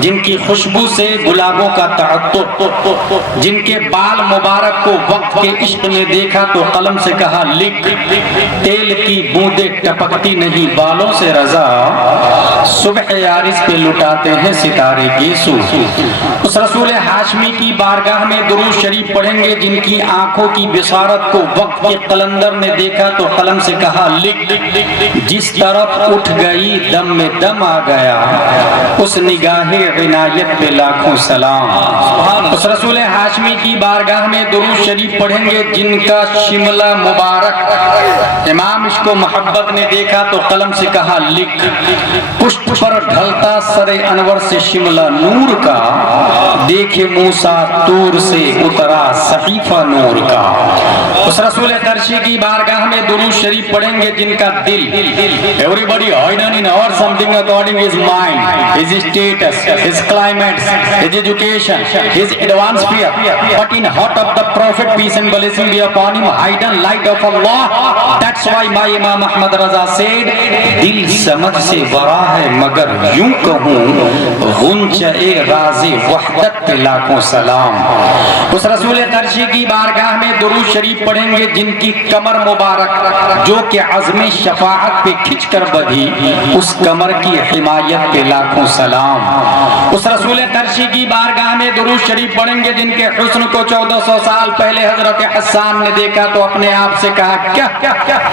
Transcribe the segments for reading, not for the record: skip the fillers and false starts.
جن کی خوشبو سے گلابوں کا تعطر، جن کے بال مبارک کو وقت کے عشق نے دیکھا تو قلم سے کہا لکھ، تیل کی بوندیں ٹپکتی نہیں بالوں سے رضا، صبح یارس پہ لٹاتے ہیں ستارے گیسو۔ اس رسول ہاشمی کی بارگاہ میں درود شریف پڑھیں گے جن کی آنکھوں کی بصارت کو وقت کے قلندر نے دیکھا تو قلم سے کہا لکھ، جس طرف اٹھ گئی دم میں دم آ گیا، اس نگاہ عنایت پہ لاکھوں سلام۔ اس رسول ہاشمی کی بارگاہ میں درود شریف پڑھیں گے جن کا شملہ مبارک امام عشق و محبت نے دیکھا تو قلم سے کہا لکھ، پشت پر ڈھلتا سر انور سے شملہ نور کا، دیکھے موسیٰ طور سے اترا صحیفہ نور کا۔ اس رسول قرشی کی بارگاہ میں درود شریف پڑھیں گے جن کا دل، everybody hidden in or something according his mind, his status, his climate, his education, his advanced fear, but in heart of the Prophet peace and blessing be upon him, hidden light of Allah. That's why my Imam Ahmad Raza said, دل سمجھ سے ورا ہے مگر یوں کہوں غنچہ راز وحدت پہ لاکھوں سلام۔ اس رسول قرشی کی بارگاہ میں درود شریف پڑھیں گے جن کی کمر مبارک جو کہ عزم شفاعت پہ کھچ کر بدھی، اس کمر کی حمایت پہ لاکھوں سلام۔ اس رسول قرشی کی بارگاہ میں درود شریف پڑھیں گے جن کے حسن کو 1400 سال پہلے حضرت حسان نے دیکھا تو اپنے آپ سے کہا کیا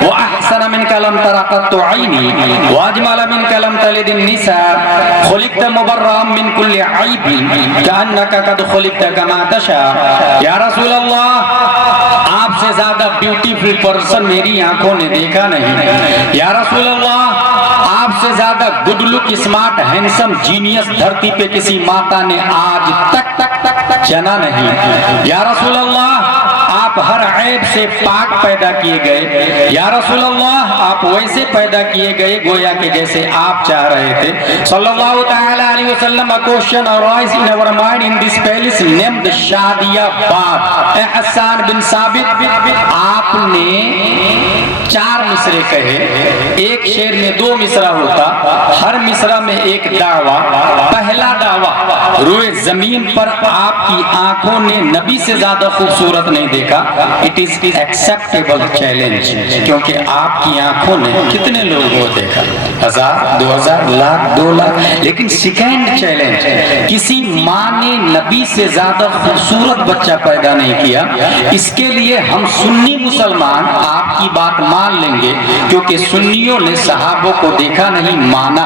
وَأَحْسَنَ مِنْكَ لَمْ تَرَ قَطُّ عَيْنِي وَأَجْمَلَ مِنْكَ لَمْ تَلِدِ النِّسَاءُ خُلِقْتَ مُبَرَّأً مِنْ كُلِّ عَيْبٍ كَأَنَّكَ قَدْ خُلِقْتَ كَمَا تَشَاءُ۔ یا رسول اللہ، آپ سے زیادہ بیوٹیفل پرسن میری آنکھوں نے دیکھا نہیں۔ یا رسول اللہ، آپ سے زیادہ good luck smart handsome genius دھرتی پہ کسی ماتا نے آج تک جنا نہیں۔ یا رسول اللہ، آپ ہر عیب سے پاک پیدا کیے گئے۔ یا رسول اللہ، آپ ویسے پیدا کیے گئے گویا کہ جیسے آپ چاہ رہے تھے۔ صلی اللہ تعالی علیہ وسلم، a question arise in our mind in this palace named Shadia باد۔ اے حسان بن ثابت، آپ نے 4 مصرے کہے، ایک شعر میں 2 مصرع ہوتا، ہر مصرع میں ایک دعویٰ۔ پہلا دعویٰ، روئے زمین پر آپ کی آنکھوں نے نبی سے زیادہ خوبصورت نہیں دیکھا۔ It is acceptable challenge، کیونکہ آپ کی آنکھوں نے کتنے لوگوں کو دیکھا، 1000 2000 لاکھ 2 لاکھ۔ لیکن سیکنڈ چیلنج، کسی ماں نے نبی سے زیادہ خوبصورت بچہ پیدا نہیں کیا۔ اس کے لیے ہم سنی مسلمان آپ کی بات مان لیں گے، کیونکہ سنیوں نے صحابوں کو دیکھا نہیں مانا،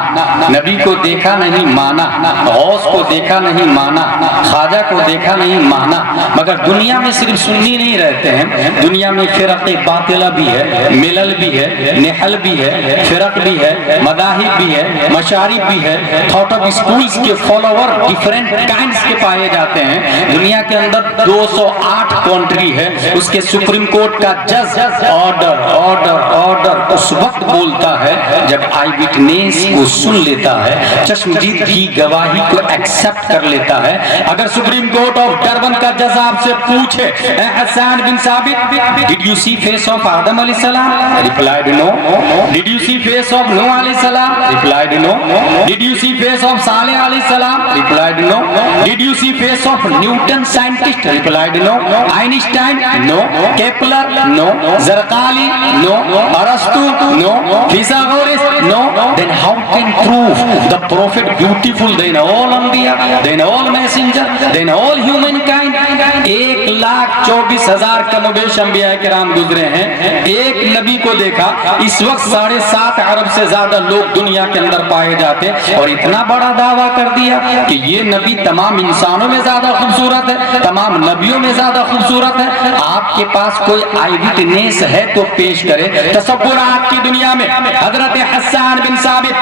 نبی کو دیکھا نہیں مانا، غوث کو دیکھا نہیں مانا، خواجہ کو دیکھا نہیں مانا۔ مگر دنیا میں صرف سنی نہیں رہتے ہیں، دنیا میں فرق باطلہ بھی ہے، ملل بھی ہے، نحل بھی ہے، فرق بھی ہے، مذاہب بھی ہے، مشارب بھی ہے، تھاٹ آف اسکولز کے فالوور ڈیفرنٹ کائنڈز کے پائے جاتے ہیں۔ دنیا کے اندر 208 کنٹری ہے، اس کے سپریم کورٹ کا جج آرڈر آرڈر آرڈر اس وقت بولتا ہے جب آئی وٹنس کو سن لیتا ہے، چشمدید کی گواہی کو ایکسپٹ کر لیتا ہے۔ اگر سپریم کورٹ آف ڈربن کا جج آپ سے پوچھے اے Hassan bin Thabit did you see face of Adam علیہ السلام؟ Replied no. Did you see face of Noah علیہ السلام؟ Replied no. Did you see face of Saleh علیہ السلام؟ Replied no. Did you see face of Newton scientist? Replied no. Einstein? No. Kepler? No. Zarqali? No. ارسطو؟ No. فیثاغورس؟ Know. Then how can prove the prophet beautiful than all انبیاء, than all messenger, than all humankind? 1,24,000 کم و بیش انبیاء کرام گزرے ہیں، ایک نبی کو دیکھا۔ اس وقت 7.5 ارب سے زیادہ لوگ دنیا کے اندر پائے جاتے، اور اتنا بڑا دعویٰ کر دیا کہ یہ نبی تمام انسانوں میں زیادہ خوبصورت ہے، تمام نبیوں میں زیادہ خوبصورت ہے۔ آپ کے پاس کوئی آئی وٹنس ہے تو پیش کرے۔ تصورات کی دنیا میں حضرت حسان بن ثابت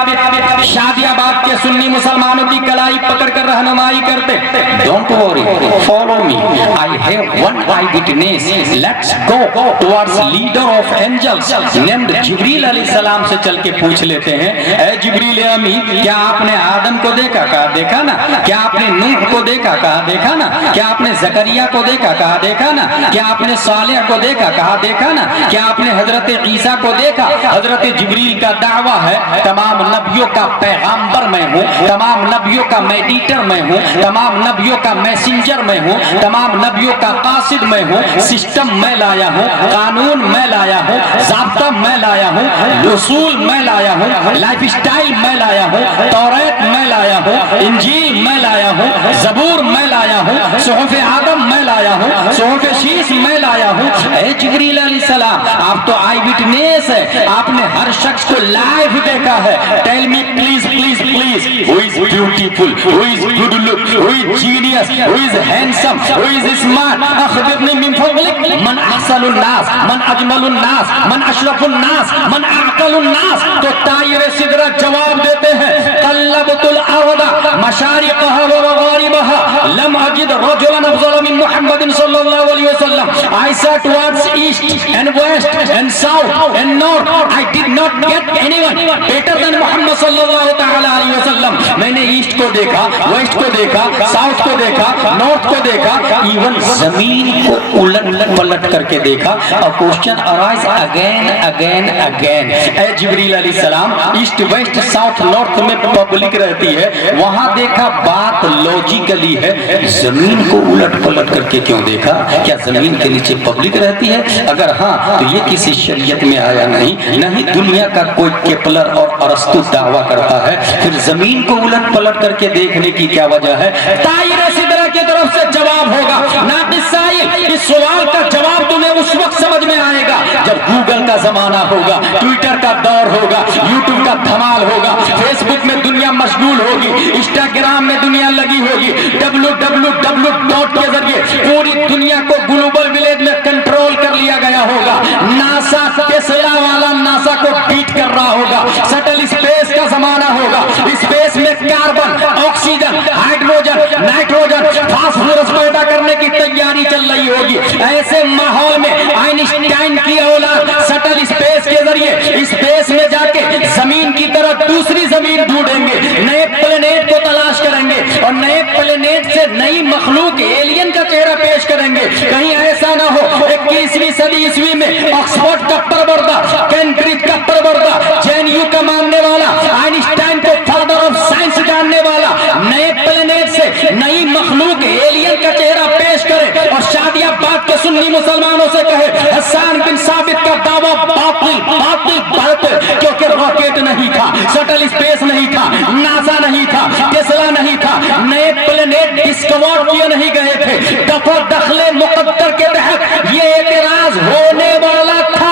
شادی آباد کے سنی مسلمانوں کی کلائی پکڑ کر رہنمائی کرتے۔ Don't worry, follow me. I have one eyewitness. Let's go towards leader of angels named جبریل علیہ السلام سے چل کے پوچھ لیتے ہیں، اے جبریل امی، کیا آپ نے آدم کو دیکھا؟ کہا دیکھا نا. کیا آپ نے نوح کو دیکھا؟ کہا دیکھا نا. کیا آپ نے زکریا کو دیکھا؟ کہا دیکھا نا. کیا آپ نے صالح کو دیکھا؟ کہا دیکھا نا. کیا آپ نے حضرت عیسیٰ کو دیکھا؟ حضرت جبریل کا دعویٰ ہے تمام نبیوں کا پیغامبر میں ہوں، تمام نبیوں کا میڈیٹر میں ہوں، تمام نبیوں کا میسنجر میں ہوں، تمام نبیوں کا قاصد میں ہوں، سسٹم میں لایا ہوں، قانون میں لایا ہوں، ضابطہ میں لایا ہوں، رسول میں لایا ہوں، لائف اسٹائل میں لایا ہوں، توریت میں لایا ہوں، انجیل میں لایا ہوں، زبور میں لایا ہوں، صحف آدم میں لایا ہوں، صحف شیس میں لایا ہوں. اے جبریل علیہ السلام، آپ تو آئی وٹنس ہے، آپ نے ہر شخص کو لائیو دیکھا ہے. Tell me please please please who is beautiful, who is good look, who is genius, who is handsome, who is smart. اخبرنی من فضلک من احسن الناس، من اجمل الناس، من اشرف الناس، من اعقل الناس. تو طائر سدرہ جواب دیتے ہیں، قلبت الارض مشارقها ومغاربها لم اجد رجلا افضل من محمد صلی اللہ علیہ وسلم. I saw towards east and west and south and north. I did not get anyone better than محمد صلی اللہ تعالی علیہ وسلم. میں نے ایسٹ کو دیکھا، ویسٹ کو دیکھا، ساؤتھ کو دیکھا، نارتھ کو دیکھا، ایون زمین کو الٹ پلٹ کر کے دیکھا. اور question arise again again again. اے جبریل علیہ السلام، ایسٹ ویسٹ ساؤتھ نارتھ میں پبلک رہتی ہے، وہاں دیکھا بات لوجیکلی ہے، زمین کو الٹ پلٹ کر کے کیوں دیکھا؟ کیا زمین کے نیچے پبلک رہتی ہے؟ اگر ہاں تو یہ کسی شریعت میں آیا نہیں. نہیں دنیا کا کوئی کیپلر اور ارسطو دعویٰ کرتا ہے. پھر زمین کو الٹ پلٹ کر کے دیکھنے کی کیا وجہ ہے؟ طائر سدرہ کی طرف سے جواب ہوگا. ناقص سائل، اس سوال کا جواب تمہیں اس وقت سمجھ میں آئے گا جب گوگل کا زمانہ ہوگا، ٹویٹر کا دور ہوگا، یوٹیوب کا دھمال ہوگا، فیس بک میں دنیا مشغول ہوگی، انسٹاگرام میں دنیا لگی ہوگی، www کے ذریعے پوری دنیا کو گلوبل ولیج میں کنٹرول کر لیا گیا ہوگا. ناسا ٹیسلا والا ناسا کو بیٹ کر رہا ہوگا. سٹل اسپیس کا زمانہ ہوگا. اسپیس میں carbon, oxygen, hydrogen, nitrogen, phosphorus پیدا کرنے کی تیاری چل رہی ہوگی. ایسے ماحول میں آئنسٹائن کی اولاد سٹل اسپیس کے ذریعے اسپیس میں جا کے زمین کی طرح دوسری زمین ڈھونڈیں گے، نئے پلینیٹ کو تلاش کریں گے اور نئے پلینیٹ سے نئی مخلوق ایلین کا چہرہ پیش کریں گے. کہیں ایسا نہ ہو 21ویں صدی عیسوی میں آکسفورڈ کا پروردہ، کیمبرج کا پروردہ، جے این یو کا ماننے والا، آئنسٹائن کو فادر آف سائنس جاننے والا نئے پلینیٹ سے نئی مخلوق ایلین کا چہرہ پیش کرے اور شادی آباد کے سنی مسلمانوں سے کہے حسان بن ثابت کا دعویٰ باطل باطل باطل، کیونکہ راکٹ نہیں تھا، سٹل اسپیس نہیں تھا، ناسا نہیں تھا، ٹیسلا نہیں تھا، نئے پلینیٹ ڈسکور کیے نہیں گئے تھے. دفع دخل مقدر کے تحت یہ اعتراض ہونے والا تھا.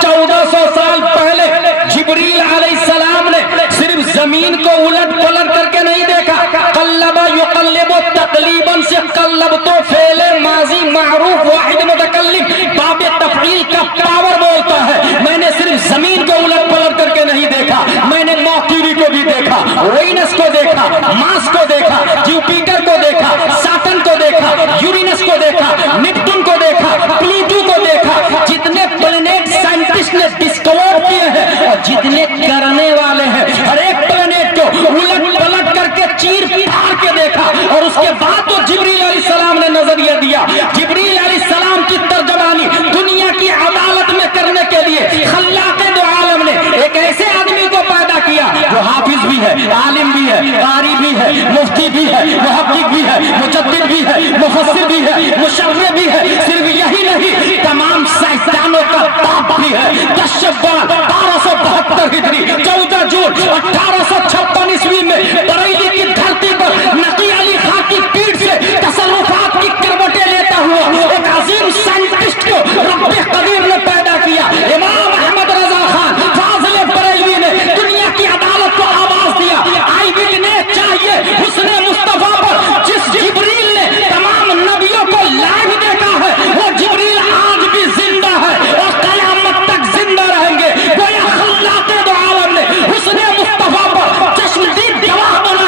1400 سال پہلے جبریل علیہ السلام نے صرف زمین کو الٹ پلٹ کر کے نہیں دیکھا. قلبا یقلب تقلیباً سے قلب تو فعل ماضی معروف واحد متکلم باب تفعیل کا پاور بولتا ہے. میں نے صرف زمین کو الٹ پلٹ کر کے نہیں دیکھا، میں نے مرکوری کو بھی دیکھا، وینس کو دیکھا، مارس کو دیکھا، جوپیٹر کو دیکھا، سیٹرن کو دیکھا، یورینس کو دیکھا، نیپٹون کو دیکھا، پلوٹو کو دیکھا. جتنے پلینیٹ سائنٹسٹ نے ڈسکور کیے ہیں اور جتنے کرنے والے ہیں، ہر ایک پلینیٹ کو الٹ پلٹ کر کے چیر پھاڑ کے دیکھا. اور اس کے بعد تو جبریل علیہ السلام نے نظریہ دیا. جبریل علیہ السلام کی ترجمانی دنیا کی عدالت میں کرنے کے لیے خلاق دو عالم نے ایک ایسے آدمی کو پیدا کیا جو حافظ بھی ہے، عالم بھی ہے، قاری بھی ہے، مفتی بھی ہے، محقق بھی ہے، مجدد بھی ہے، مفسر بھی ہے، مشرع بھی ہے. صرف یہی نہیں، تمام سائنسدانوں کا باپ بھی ہے. 10 شوال 1272 ہجری 14 جون 1856 عیسوی میں بریلی کی دھرتی پر نقی علی خان کی پیٹھ سے تصرفات کی کروٹیں لیتا ہوا ایک عظیم سائنٹسٹ کو رب قدیر نے پیدا کیا. امام احمد رضا خان فاضل بریلوی نے دنیا کی عدالت کو آواز دیا. آئی وٹنس چاہیے حسن مصطفیٰ پر جس جبریل نے تمام نبیوں کو لائیو دیکھا ہے، وہ جبریل آج بھی زندہ ہے اور قیامت تک زندہ رہیں گے. گویا خلاق دو عالم نے حسن مصطفیٰ پر چشمدید گواہ بنا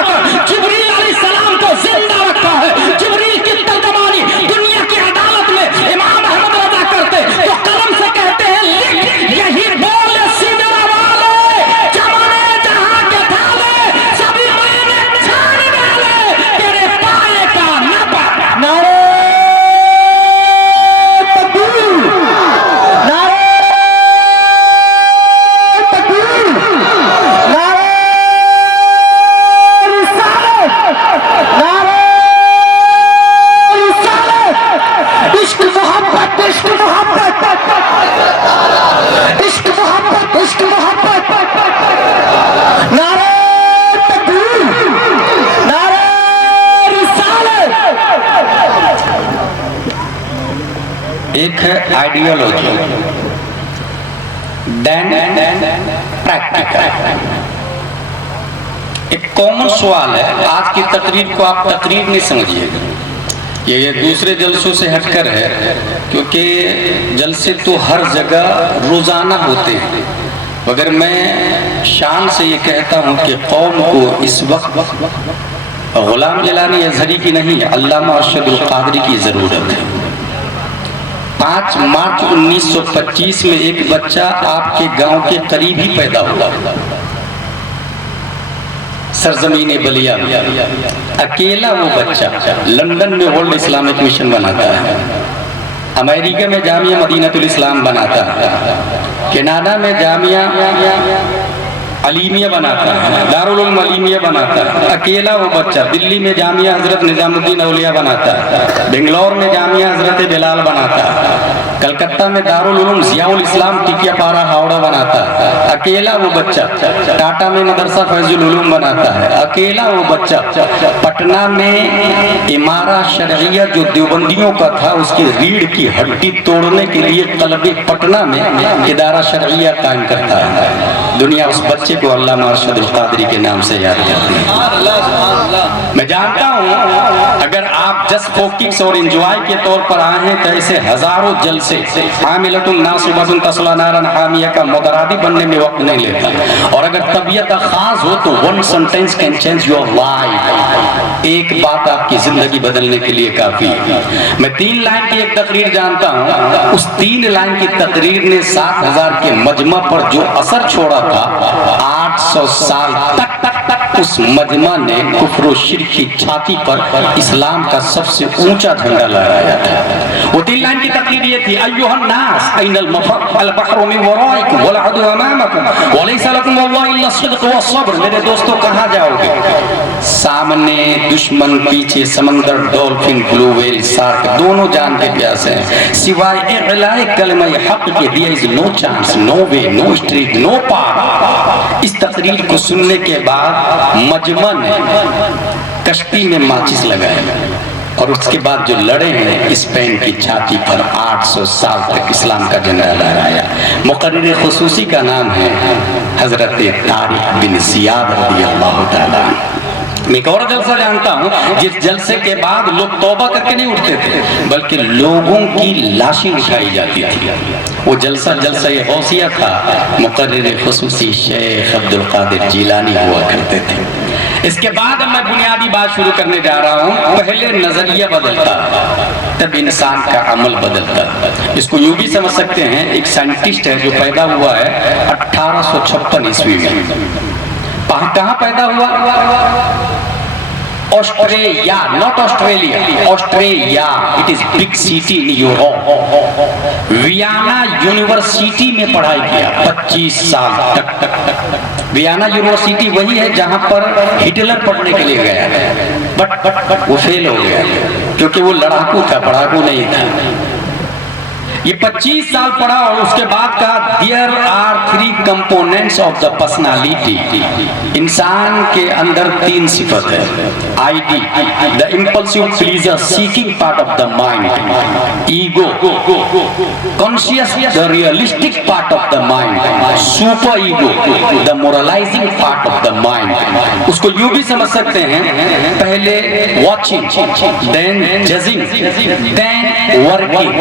ایک ہے آئیڈیالوجی، دین پریکٹیکل۔ ایک کامن سوال ہے، آج کی تقریر کو آپ تقریر نہیں سمجھیے گا، یہ دوسرے جلسوں سے ہٹ کر ہے، کیونکہ جلسے تو ہر جگہ روزانہ ہوتے ہیں، مگر میں شان سے یہ کہتا ہوں کہ قوم کو اس وقت غلام جیلانی ازہری کی نہیں، علامہ ارشد القادری کی ضرورت ہے۔ 5 مارچ 1925 میں ایک بچہ آپ کے گاؤں کے قریب ہی پیدا ہوا، سرزمین بلیا میں، اکیلا وہ بچہ لندن میں ورلڈ اسلامک مشن بناتا ہے، امریکہ میں جامعہ مدینہ الاسلام بناتا ہے، کینیڈا میں جامعہ علیمیہ بناتا ہے، دارالعلوم علیمیہ بناتا ہے، اکیلا وہ بچہ دلی میں جامعہ حضرت نظام الدین اولیاء بناتا ہے، بنگلور میں جامعہ حضرت بلال بناتا ہے، کلکتہ میں دارالعلوم ضیاء الاسلام ٹکیا پارا ہاوڑا بناتا ہے، اکیلا وہ بچہ ٹاٹا میں مدرسہ فیض العلوم بناتا ہے، اکیلا وہ بچہ پٹنہ میں امارہ شرعیہ جو دیوبندیوں کا تھا اس کی ریڑھ کی ہڈی توڑنے کے لیے طلب پٹنہ میں ادارہ شرعیہ قائم کرتا ہے۔ دنیا اس بچے کو علامہ ارشد القادری کے نام سے یاد کرتی ہے۔ میں جانتا ہوں اگر آپ جسٹ فور ککس اور انجوائے کے طور پر آئے ہیں تو ایسے ہزاروں جلسے عاملۃ ناصبۃ تصلی نارا حامیہ کا مترادف بننے میں وقت نہیں لیتا، اور اگر طبیعت خاص ہو تو one sentence can change your life, ایک بات آپ کی زندگی بدلنے کے لیے کافی ہے۔ میں 3 لائن کی ایک تقریر جانتا ہوں، اس 3 لائن کی تقریر نے 7000 کے مجمع پر جو اثر چھوڑا تھا، 800 سال تک اس مجمع نے کفر و شرک کی چھاتی پر اسلام کا سب سے اونچا جھنڈا لہرایا تھا۔ وہ 3 لائن کی تقریر یہ تھی، ایھا الناس این المفر البحر من ورائکم والعدو امامکم ولیس لکم واللہ الا الصدق والصبر۔ میرے دوستو کہاں جاؤ گے؟ سامنے دشمن، پیچھے سمندر، ڈولفن، بلو ویل، سارک، دونوں جان کے پیاسے ہیں، سوائے اعلاء کلمہ حق کے there is no chance, no way, no street, no path۔ اس تقریر کو سننے کے بعد مجمع نے کشتی میں ماچس لگائے، اور اس کے بعد جو لڑے ہیں اسپین کی چھاتی پر 800 سال تک اسلام کا جھنڈا لہرایا۔ مقرر خصوصی کا نام ہے حضرت طارق بن زیاد رضی اللہ تعالیٰ۔ میں ایک اور جلسہ جانتا ہوں جس جلسے کے بعد لوگ توبہ کر کے نہیں اٹھتے تھے بلکہ لوگوں کی لاشیں اٹھائی جاتی تھی۔ وہ جلسہ غوثیہ تھا، مقرر خصوصی شیخ عبدالقادر جیلانی ہوا کرتے تھے۔ اس کے بعد میں بنیادی بات شروع کرنے جا رہا ہوں۔ پہلے نظریہ بدلتا تب انسان کا عمل بدلتا۔ اس کو یوں بھی سمجھ سکتے ہیں، ایک سائنٹسٹ ہے جو پیدا ہوا ہے 1856 عیسوی میں۔ کہاں پیدا ہوا؟ Australia, not Australia, Australia, it is big city in Europe. Vienna university میں پڑھائی کیا 25 سال تک۔ ویانا یونیورسٹی وہی ہے جہاں پر ہٹلر پڑھنے کے لیے گیا، بٹ وہ فیل ہو گیا کیونکہ وہ لڑاکو تھا، پڑھاکو نہیں تھا۔ یہ 25 سال پڑھا اور اس کے بعد کہا there are 3 components of the personality۔ انسان کے اندر 3 صفت ہے، ID the impulsive pleaser seeking part of the mind، ego conscious the realistic part of the mind، super ego the moralizing part of the mind۔ اس کو یوں بھی سمجھ سکتے ہیں، پہلے watching then judging then working۔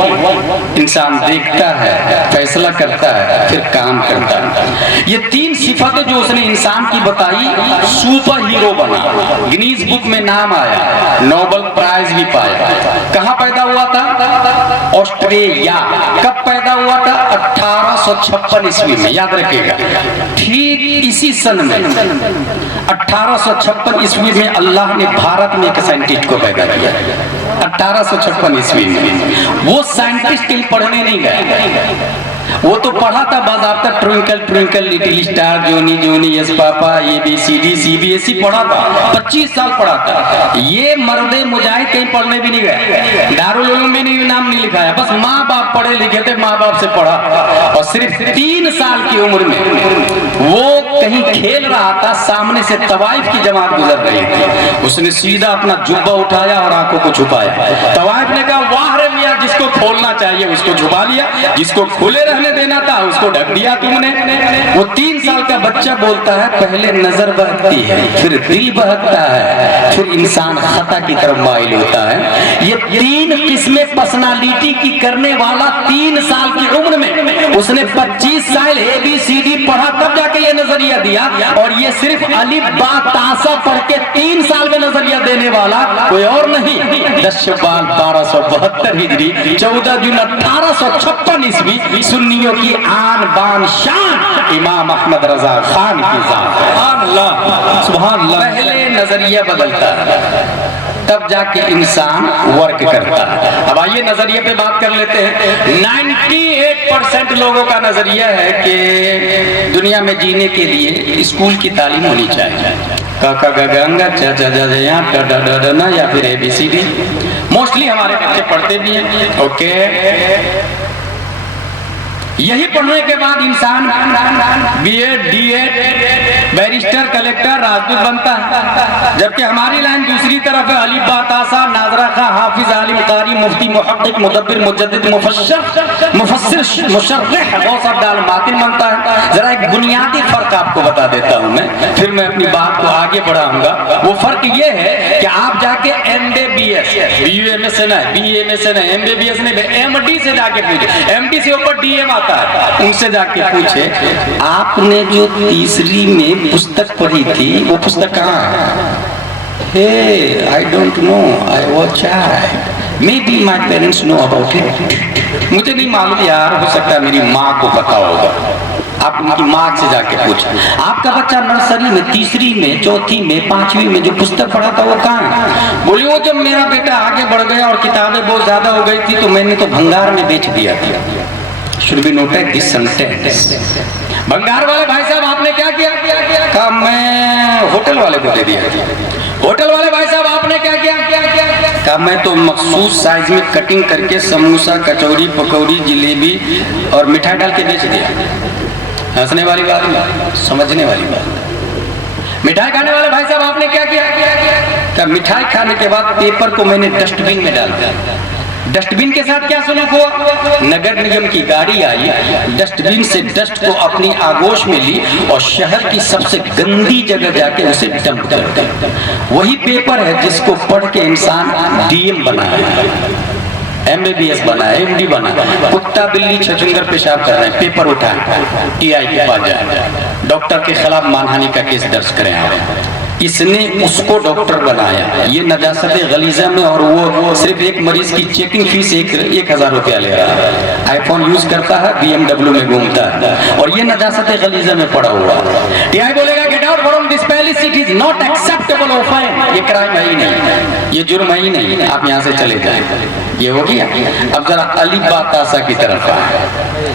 انسان دیکھتا ہے، فیصلہ کرتا ہے، پھر کام کرتا ہے۔ یہ 3 صفتیں جو اس نے انسان کی بتائی، سپر ہیرو بنا، گنیز بک میں نام آیا، نوبل پرائز بھی پایا۔ کہاں پیدا ہوا تھا؟ آسٹریلیا۔ کب پیدا ہوا تھا؟ 1856 عیسوی میں، یاد رکھیے گا۔ ٹھیک اسی سن میں 1856 عیسوی میں اللہ نے بھارت میں ایک سائنٹسٹ کو پیدا کیا۔ 1856 عیسوی میں وہ سائنٹسٹ کہیں پڑھنے نہیں گئے، وہ تو پڑھا تھا باضابطہ twinkle twinkle little star, Johnny Johnny yes papa, ABCD CBSE پڑھا تھا، 25 سال پڑھا تھا۔ یہ مرد مجاہد کہیں پڑھنے بھی نہیں گئے، دارالعلوم میں نام نہیں لکھایا، بس ماں باپ پڑھے لکھے تھے، ماں باپ سے پڑھا، اور صرف 3 سال کی عمر میں وہ کہیں کھیل رہا تھا، سامنے سے طوائف کی جماعت گزر رہی تھی، اس نے سیدھا اپنا جبہ اٹھایا اور آنکھوں کو چھپایا۔ طوائف نے کہا واہ رے میاں جس کو کھولنا چاہیے اس کو چھپا لیا, جس کو کھلے رہنے دینا تھا اس کو ڈھک دیا تم نے. وہ 3 سال کا بچہ بولتا ہے پہلے نظر بہکتی ہے, پھر دل بہکتا ہے, پھر انسان خطا کی طرف مائل ہوتا ہے. یہ 3 قسمیں پرسنالٹی کی کرنے والا 3 سال کی عمر میں اس نے 25 سال ABCD پڑھا تب جا کے یہ نظریہ دیا. اور یہ صرف الف با تا سا پڑھ کے 3 سال میں نظریہ دینے والا کوئی اور نہیں. 10 شوال 1272 ہجری 14 جون 1856 عیسوی سنیوں کی آن بان شان امام احمد رضا خان کی ذات. سبحان اللہ سبحان اللہ. پہلے نظریہ بدلتا ہے تب جا کے انسان ورک کرتا ہے. اب آئیے نظریے پہ بات کر لیتے ہیں. 98% لوگوں کا نظریہ ہے کہ دنیا میں جینے کے لیے اسکول کی تعلیم ہونی چاہیے. کاکا گنگا چا چا جا یا ڈا ڈا ڈا ڈا نا یا پھر ABCD. موسٹلی ہمارے بچے پڑھتے بھی ہیں. اوکے, یہی پڑھنے کے بعد انسان BEd DEd بیرسٹر کلیکٹر راجدوت بنتا ہے. جبکہ ہماری لائن دوسری طرف ہے, الف با تا سا ناظرہ خواں حافظ عالم قاری مفتی محقق مدبر مجدد مفسر مشرح غوث عبدال ماتن بنتا ہے. ذرا ایک بنیادی فرق آپ کو بتا دیتا ہوں میں, پھر میں اپنی بات کو آگے بڑھاؤں گا. وہ فرق یہ ہے کہ آپ جا کے MBBS BUMS سے نہ BAMS سے نہ MBBS نہیں MD سے جا کے پوچھے. MD سے اوپر DM آتا ہے, ان سے جا کے پوچھے آپ نے جو تیسری میں پستک پڑھی تھی وہ پستک کہاں ہے؟ Hey, I don't know. I was child. Maybe my parents know about it. مجھے نہیں معلوم یار, ہو سکتا ہے میری ماں کو پتا ہوگا. آپ ان کی ماں سے جا کے پوچھیں. آپ کا بچہ نرسری میں, تیسری میں, چوتھی میں, 5ویں میں جو پستک پڑھا تھا وہ کہاں ہے؟ بولی وہ جب میرا بیٹا آگے بڑھ گیا اور کتابیں بہت زیادہ ہو گئی تھی تو میں نے تو بھنگار میں بیچ دیا تھا. should be noted this sentence. بنگار والے بھائی صاحب آپ نے کیا کیا؟ کہا میں ہوٹل والے کو دے دیا. ہوٹل والے بھائی صاحب آپ نے کیا کیا؟ کہا میں تو مخصوص سائز میں کٹنگ کر کے سموسا کچوری پکوڑی جلیبی اور مٹھائی ڈال کے بیچ دیا. ہنسنے والی بات نہیں, سمجھنے والی بات. مٹھائی کھانے والے بھائی صاحب آپ نے کیا کیا؟ کہا مٹھائی کھانے کے بعد پیپر کو میں نے ڈسٹ بین میں ڈال دیا. ڈسٹ بین کے ساتھ کیا سلوک ہوا؟ نگر نگم کی گاڑی آئی, ڈسٹ بین سے ڈسٹ کو اپنی آگوش میں لی اور شہر کی سب سے گندی جگہ جا کے اسے ڈمپ کر دی. وہی پیپر ہے جس کو پڑھ کے انسان DM بنا ہے, MBBS بنا ہے, MD بنا ہے. کتا بلی چھچنگر پیشاب کر رہے ہیں, پیپر اٹھائیں, TI کے پاس جائیں, ڈاکٹر کے خلاف مانہانی کا کیس درج کریں. اس نے اس کو ڈاکٹر بنایا. یہ نجاست غلیظہ میں, اور وہ صرف ایک مریض کی چیکنگ فیس 1000 روپیہ لے رہا ہے. آئی فون یوز کرتا ہے, BMW میں گھومتا ہے, اور یہ نجاست غلیظہ میں پڑا ہوا ہے. TI بولے گا get out from this palace, it is not acceptable offense. یہ کرائم ہے ہی نہیں, یہ جرم ہے ہی نہیں, آپ یہاں سے چلے جائیں. یہ ہو گیا. اب ذرا الف با تا سا کی طرف آئے.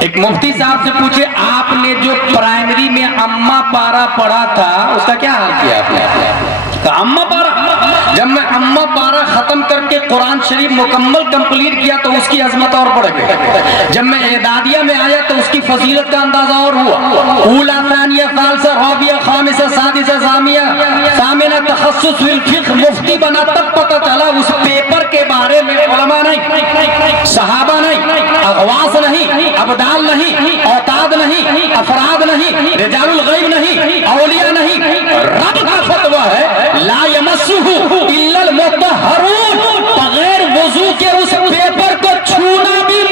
ایک مفتی صاحب سے پوچھے آپ نے جو پرائمری میں اما پارا پڑھا تھا اس کا کیا حال کیا آپ نے؟ کہا اما پارا. جب میں اما پارا ختم کر کے قرآن شریف مکمل کمپلیٹ کیا تو اس کی عظمت اور بڑھ گئی. جب میں اعدادیہ میں آیا تو اس کی فضیلت کا اندازہ اور ہوا. اولا ثانیہ ثالثہ رابعہ خامسہ سادسہ سامیہ ثامنہ تخصص فی الفقہ مفتی بنا تب پتہ چلا اس پیپر کے بارے میں علماء نہیں, صحابہ نہیں, اغواص نہیں, ابدال نہیں, اوتاد نہیں, افراد نہیں, رجال الغیب نہیں, اولیاء نہیں, رب کا فتویٰ ہے لا یمسہ الا المطہرون. بغیر وضو کے اس پیپر کو چھونا بھی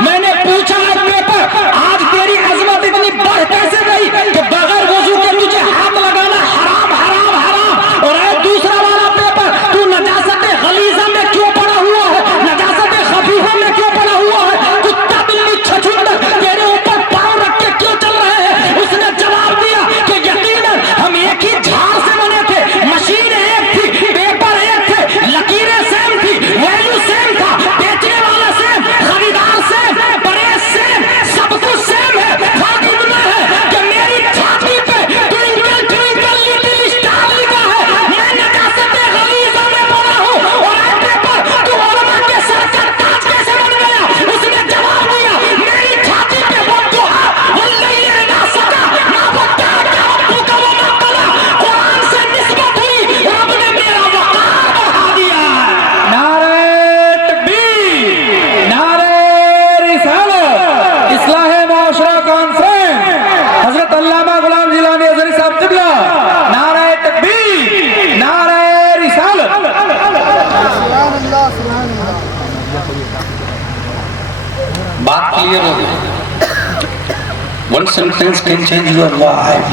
میں نے پوچھا پیپر آج تیری عظمت اتنی بڑھ کیسے گئی کہ بغیر وضو کے تجھے ہاتھ لگانا حرام حرام حرام. اور اے دوسرا والا پیپر تو نجاست غلیظہ میں کیوں پڑا ہوا ہے, نجاست خفیفہ میں کیوں پڑا ہوا ہے, کتا بلی چھچھندر تیرے اوپر پاؤں رکھ کے کیوں چل رہے ہیں؟ اس نے جواب دیا کہ یقیناً ہم ایک ہی جھاڑ سے بنے تھے, مشین ایک تھی, پیپر ایک تھے, sentence can change your life.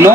9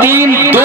3, 2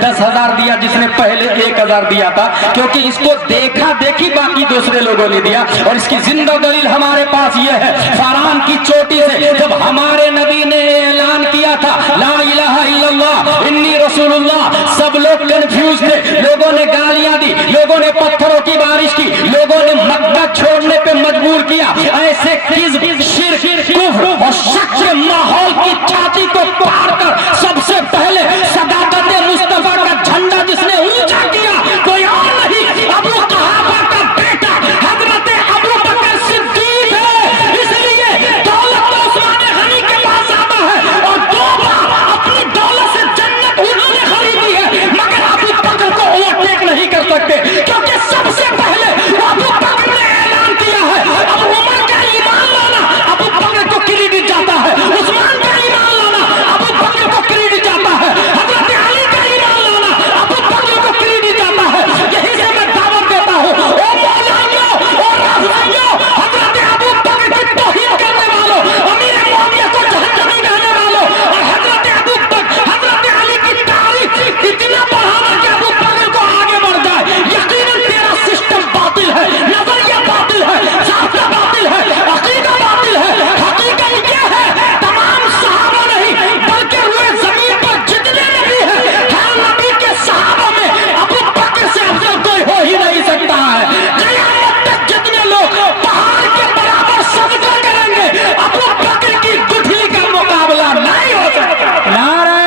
10,000 دیا جس نے پہلے 1,000 دیا تھا، کیونکہ اس کو دیکھا دیکھی باقی دوسرے لوگوں نے دیا۔ اور اس کی زندہ دلیل ہمارے پاس یہ ہے، فاران کی چوٹی سے جب ہمارے نبی نے اعلان کیا تھا لا الہ الا اللہ انی رسول اللہ، سب لوگ کنفیوز تھے، لوگوں نے گالیاں دی، لوگوں نے پتھروں کی بارش کی، لوگوں نے مکہ چھوڑنے پہ مجبور کیا۔ ایسے کذب، شرک، کفر اور شک کے ماحول کی چھاتی کو پاڑ کر سب سے پہلے صداقت مصطفیٰ کا جھنڈا جس نے اونچا کیا کوئی اور نہیں، ابو قحافہ کا بیٹا حضرت ابو بکر صدیق ہے۔ اس لیے دولت تو عثمان غنی کے پاس زیادہ ہے، اور 2 بار اپنی دولت سے جنت انہوں نے خریدی ہے، مگر ابو بکر کو اوورٹیک نہیں کر سکتے، کیونکہ سب سے پہلے ابو بکر نے اعلان کیا ہے۔ اب عمر کا ایمان لانا ابو بکر کو کریڈٹ جاتا ہے، عثمان کا ایمان لانا ابو بکر کو کریڈٹ جاتا ہے، حضرت علی کا ایمان لانا ابو بکر کو کریڈٹ جاتا ہے۔ یہی سے میں دعوت دیتا ہوں، او مولائیوں اور رافضیوں، حضرت ابو بکر کی توہین کرنے والوں، امیر معاویہ کو جہنمی کہنے والوں، اور حضرت ابو بکر، حضرت علی کی تعریف اتنا بڑھانا کہ ابو بکر کو آگے بڑھ جائے، یقیناً تیرا سسٹم باطل ہے، نظریہ باطل ہے، ساختہ باطل ہے، عقیدہ باطل ہے۔ حقیقت یہ ہے تمام صحابہ نہیں بلکہ روئے زمین پر جتنے نبی ہیں، ہر نبی کے صحابہ میں ابو بکر سے افضل کوئی ہو ہی نہیں سکتا ہے۔ قیامت تک جتنے لوگ پہاڑ کے برابر صدقہ کریں گے، ابو بکر کی گٹھلی کا مقابلہ نہیں ہو سکتا۔ نعرہ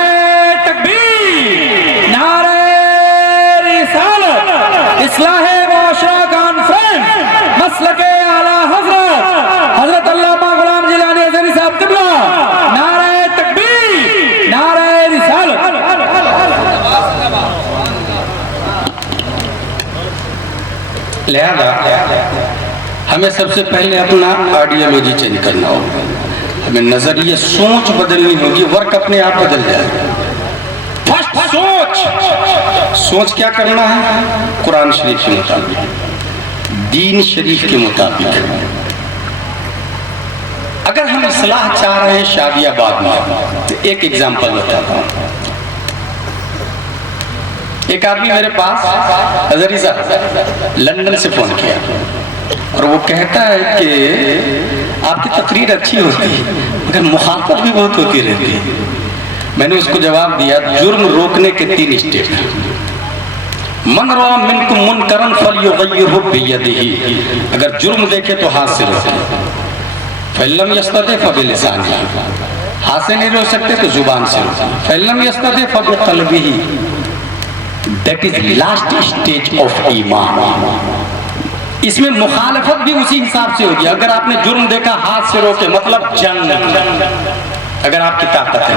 تکبیر، نعرہ رسالت، اصلاح معاشرہ کانفرنس، مسلک اعلیٰ حضرت حضرت علامہ غلام جیلانی حضری صاحب قبلہ، نعرہ تکبیر، نعرہ رسالت۔ لہذا ہمیں سب سے پہلے اپنا آئیڈیالوجی چینج کرنا ہوگا، ہمیں نظریہ سوچ بدلنی ہوگی، ورک اپنے آپ بدل جائے گا۔ فرسٹ سوچ کیا کرنا ہے؟ قرآن شریف کے مطابق، دین شریف کے مطابق۔ اگر ہم اصلاح چاہ رہے ہیں شادی آباد میں، تو ایک ایگزامپل بتاتا ہوں۔ ایک آدمی میرے پاس حضری صاحب لندن سے فون کیا، اور وہ کہتا ہے کہ آپ کی تقریر اچھی ہوتی ہے مگر مخالفت بھی بہت ہوتی رہتی ہے۔ میں نے اس کو جواب دیا، جرم روکنے کے 3 اسٹیپ ہیں۔ من رأى منکم منکرا فلیغیرہ بیدہ، اگر جرم دیکھے تو ہاتھ سے روکیں، فإن لم یستطع فبلسانہ، ہاتھ سے نہیں روک سکتے تو زبان سے روکیں، فإن لم یستطع فبقلبہ۔ That is last stage of ایمان۔ اس میں مخالفت بھی اسی حساب سے ہوگی۔ اگر آپ نے جرم دیکھا ہاتھ سے روکے، مطلب جنگ، اگر آپ کی طاقت ہے۔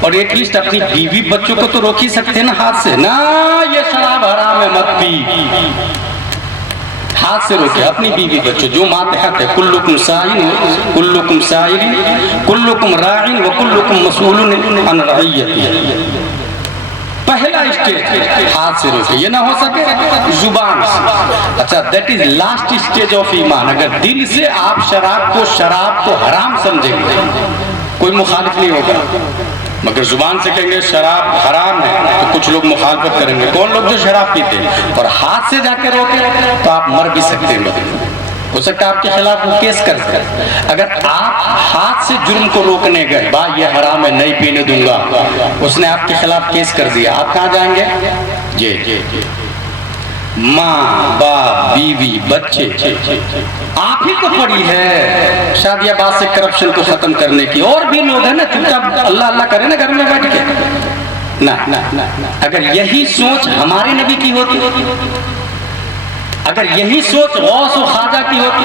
اور ایٹ لیسٹ اپنی بیوی بچوں کو تو روک ہی سکتے ہیں نا ہاتھ سے، نا یہ شراب حرام ہے مت پی، ہاتھ سے روکے اپنی بیوی بچوں۔ جو ماتحت ہے، کلکم سائل کلکم سائل کلکم راعن وکلکم مسئول عن رعیتہ۔ پہلا اسٹیج ہاتھ سے روکے، یہ نہ ہو سکے زبان سے۔ اچھا، that is last stage of ایمان۔ اگر دل سے آپ شراب کو حرام سمجھیں گے، کوئی مخالف نہیں ہوگا، مگر زبان سے کہیں گے شراب حرام ہے تو کچھ لوگ مخالفت کریں گے۔ کون لوگ جو شراب پیتے ہیں، اور ہاتھ سے جا کے روکے تو آپ مر بھی سکتے ہیں، ہو سکتا ہے آپ کے خلاف وہ کیس کر سکتے۔ اگر آپ ہاتھ سے جرم کو روکنے گئے، بھائی یہ حرام ہے نہیں پینے دوں گا، اس نے آپ کے خلاف کیس کر دیا، آپ کہاں جائیں گے؟ جی ماں باپ بیوی بچے، آپ ہی کو پڑی ہے شادی آباد سے کرپشن کو ختم کرنے کی۔ اور بھی لوگ ہیں نا چپ چاپ اللہ اللہ کرے نا گھر میں بیٹھ کے، نہ اگر یہی سوچ ہمارے نبی کی ہوتی، اگر یہی سوچ غوث و خواجہ کی ہوتی،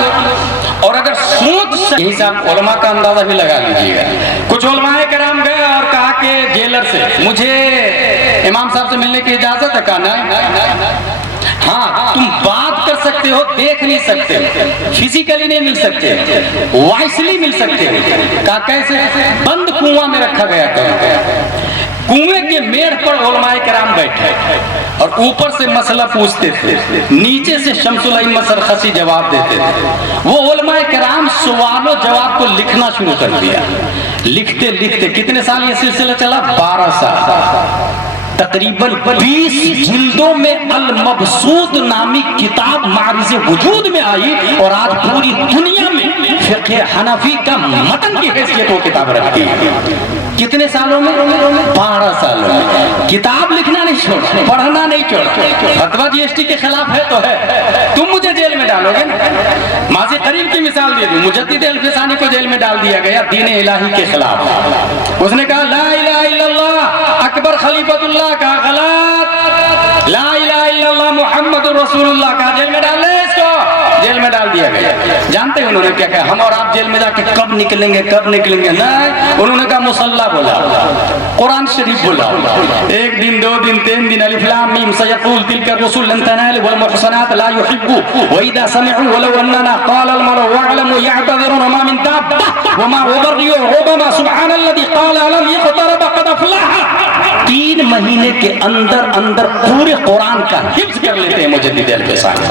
اور اگر سوچ یہی سے آپ علماء کا اندازہ بھی لگا لیجیے گا۔ کچھ علماء کرام گئے اور کہا کہ جیلر سے مجھے امام صاحب سے ملنے کی اجازت ہے، کہا نہیں، ہاں تم بات کر سکتے ہو، دیکھ نہیں سکتے، فزیکلی نہیں مل سکتے، وائسلی مل سکتے ہو۔ کہا کیسے؟ بند کنواں میں رکھا گیا تھا، کنویں کے میڑ پر علماء کرام بیٹھے اور اوپر سے مسئلہ پوچھتے تھے، نیچے سے شمس العین سرخسی جواب دیتے تھے۔ وہ علماء کرام سوال و جواب کو لکھنا شروع کر دیا، لکھتے لکھتے کتنے سال یہ سلسلہ چلا؟ 12 سال۔ تقریباً 20 جلدوں میں المبسوط نامی کتاب معرض وجود میں آئی، اور آج پوری دنیا میں فقہ حنفی کا متن کی حیثیت وہ کتاب رکھتی ہے۔ کتنے سالوں میں؟ 12 سالوں میں۔ کتاب لکھنا نہیں چھوڑا، پڑھنا نہیں چھوڑا۔ فتویٰ جی ایس ٹی کے خلاف ہے تو ہے، تم مجھے جیل میں ڈالو گے نا۔ ماضی قریب کی مثال دے دوں، مجدد الفسانی کو جیل میں ڈال دیا گیا دین الہی کے خلاف۔ اس نے کہا لا الہ الا اللہ، اکبر خلیفۃ اللہ کا غلط، لا الہ الا اللہ محمد رسول اللہ کا، جیل میں ڈال لے اس کو، جیل میں ڈال دیا گیا۔ جانتے ہیں انہوں نے کیا کہا؟ ہم اور آپ جیل میں جا کے کب نکلیں گے، کب نکلیں گے؟ نہیں، انہوں نے کہا مصلی بولا، قرآن شریف بولا، 1 دن 2 دن 3 دن، الف لام میم سیقول تلک الرسل لن تنالوا والمحصنات لا يحبوا واذا سمعوا ولو اننا قال المرء واعلموا يعتذرون ما من دابة وما ابرئ ربما سبحان الذي قال الم يقترب قد افلح۔ 3 مہینے کے اندر اندر پورے قرآن کا حفظ کر لیتے ہیں مجدد الفسانی۔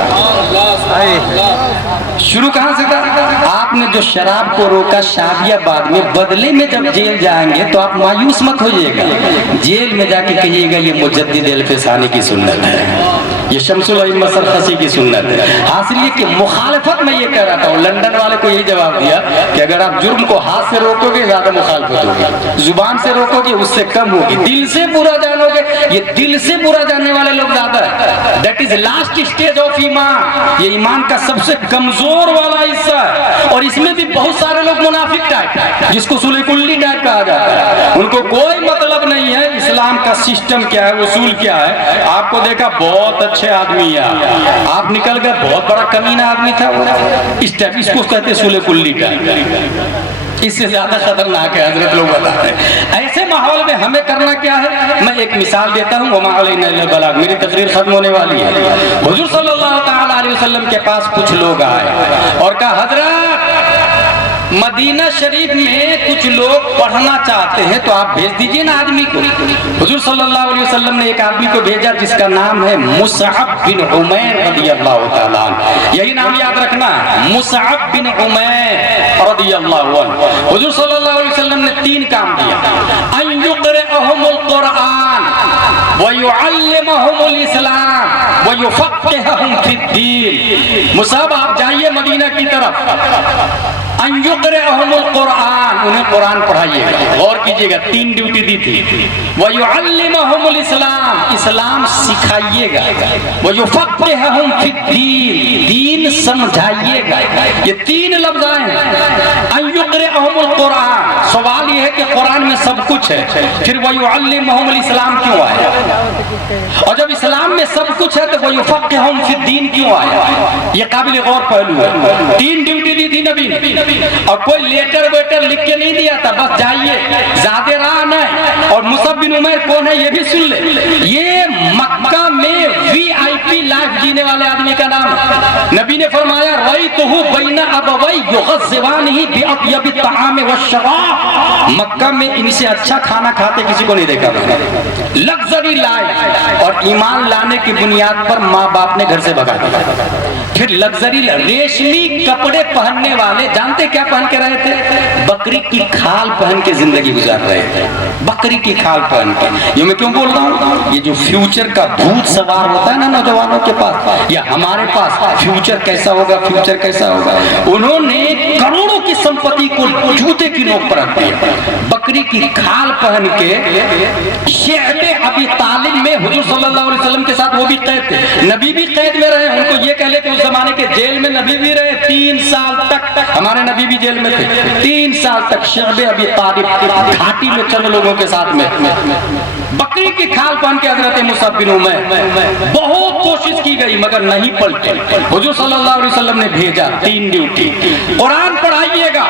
شروع کہاں سے تھا؟ آپ نے جو شراب کو روکا شادی آباد میں، بدلے میں جب جیل جائیں گے تو آپ مایوس مت ہوئیے گا، جیل میں جا کے کہیے گا یہ مجدد الفسانی کی سنت ہے، یہ شمس الائمہ سرخسی کی سنت ہے۔ حاصل یہ کہ مخالفت میں یہ کہہ رہا تھا، لندن والے کو یہی جواب دیا کہ اگر آپ جرم کو ہاتھ سے روکو گے زیادہ مخالفت ہوگی، زبان سے روکو گے اس سے کم ہوگی، دل سے برا جانو گے، یہ دل سے برا جاننے والے لوگ زیادہ ہے۔ That is last stage of ایمان، یہ ایمان کا سب سے کمزور والا حصہ ہے، اور اس میں بھی بہت سارے لوگ منافق ٹائپ، جس کو سلح کلی ٹائپ کہا جاتا ہے، ان کو کوئی مطلب نہیں ہے اسلام کا سسٹم کیا ہے، اصول کیا ہے۔ آپ کو دیکھا بہت اچھے آدمی ہے، آپ نکل گئے بہت بڑا کمینہ آدمی تھا وہ، اس ٹائپ، اس کو کہتے ہیں سلح کلی ٹائپ، اس سے زیادہ خطرناک ہے، حضرت لوگ بتاتے ہیں۔ ایسے ماحول میں ہمیں کرنا کیا ہے؟ میں ایک مثال دیتا ہوں، وما علینا الا البلاغ، میری تقریر ختم ہونے والی ہے۔ حضور صلی اللہ تعالی علیہ وسلم کے پاس کچھ لوگ آئے اور کہا حضرت مدینہ شریف میں کچھ لوگ پڑھنا چاہتے ہیں تو آپ بھیج دیجئے نا آدمی کو۔ حضور صلی اللہ علیہ وسلم نے ایک آدمی کو بھیجا جس کا نام ہے مصعب بن عمیر رضی اللہ تعالیٰ عنہ، یہی نام یاد رکھنا ہے، مصعب بن عمیر رضی اللہ عنہ۔ حضور صلی اللہ علیہ وسلم نے 3 کام دیا، ان یقرئہم القرآن ویعلمہم الاسلام ویفقہہم فی الدین۔ مصعب آپ جائیے مدینہ کی طرف، ان یقرئہم القرآن، انہیں قرآن پڑھائیے گا، غور کیجئے گا 3 ڈیوٹی دی تھی، ویعلمہم الاسلام، اسلام سکھائیے گا، ویفقہہم فی الدین، دین سمجھائیے گا۔ یہ 3 لفظ آئے ہیں، ان یقرئہم القرآن، سوال یہ ہے کہ قرآن میں سب کچھ ہے، پھر ویعلمہم الاسلام کیوں آیا؟ اور جب اسلام میں سب کچھ ہے تو ویفقہہم فی الدین کیوں آیا؟ یہ قابل غور پہلو ہے۔ 3 ڈیوٹی دی تھی نبی نے، اور کوئی لیٹر ویٹر لکھ کے نہیں دیا تھا، بس جائیے، زیادہ راہ نہیں۔ اور مصعب بن عمیر کون ہے یہ بھی سن لے، یہ مکہ میں وی آئی پی لائف جینے والے آدمی کا نام ہے۔ نبی نے فرمایا رأیتہ بین ابوی یغزوانہ بأطیب الطعام والشراب، مکہ میں ان سے اچھا کھانا کھاتے کسی کو نہیں دیکھا۔ لگژری لائف، اور ایمان لانے کی بنیاد پر ماں باپ نے گھر سے بھگا دیا۔ پھر لگژری ریشمی کپڑے پہننے والے جانتے کیا پہن کے رہے تھے؟ بکری کی کھال پہن کے زندگی گزار رہے تھے، بکری کی کھال پہن کے۔ یہ میں کیوں بول رہا ہوں؟ یہ جو فیوچر کا بھوت سوار ہوتا ہے نا نوجوانوں کے پاس، یا ہمارے پاس، فیوچر کیسا ہوگا، فیوچر کیسا ہوگا، انہوں نے کروڑوں کی سمپتی کو جوتے کی نوک پر رکھ دیا، بکری کی کھال پہن کے۔ شعب ابی طالب میں حضور صلی اللہ علیہ وسلم کے ساتھ وہ بھی قید تھے، نبی بھی قید میں رہے، ان کو یہ کہہ لے کہ اس زمانے کے جیل میں نبی بھی رہے 3 سال تک، ہمارے نبی بھی جیل میں تھے 3 سال تک۔ شعب ابی طالب گھاٹی میں چند لوگوں کے ساتھ میں بکری کی کھال پہن کے حضرت مصعب بن عمیر، بہت کوشش کی گئی مگر نہیں پلٹے۔ حضور صلی اللہ علیہ وسلم نے بھیجا 3 ڈیوٹی، قرآن پڑھائیے گا،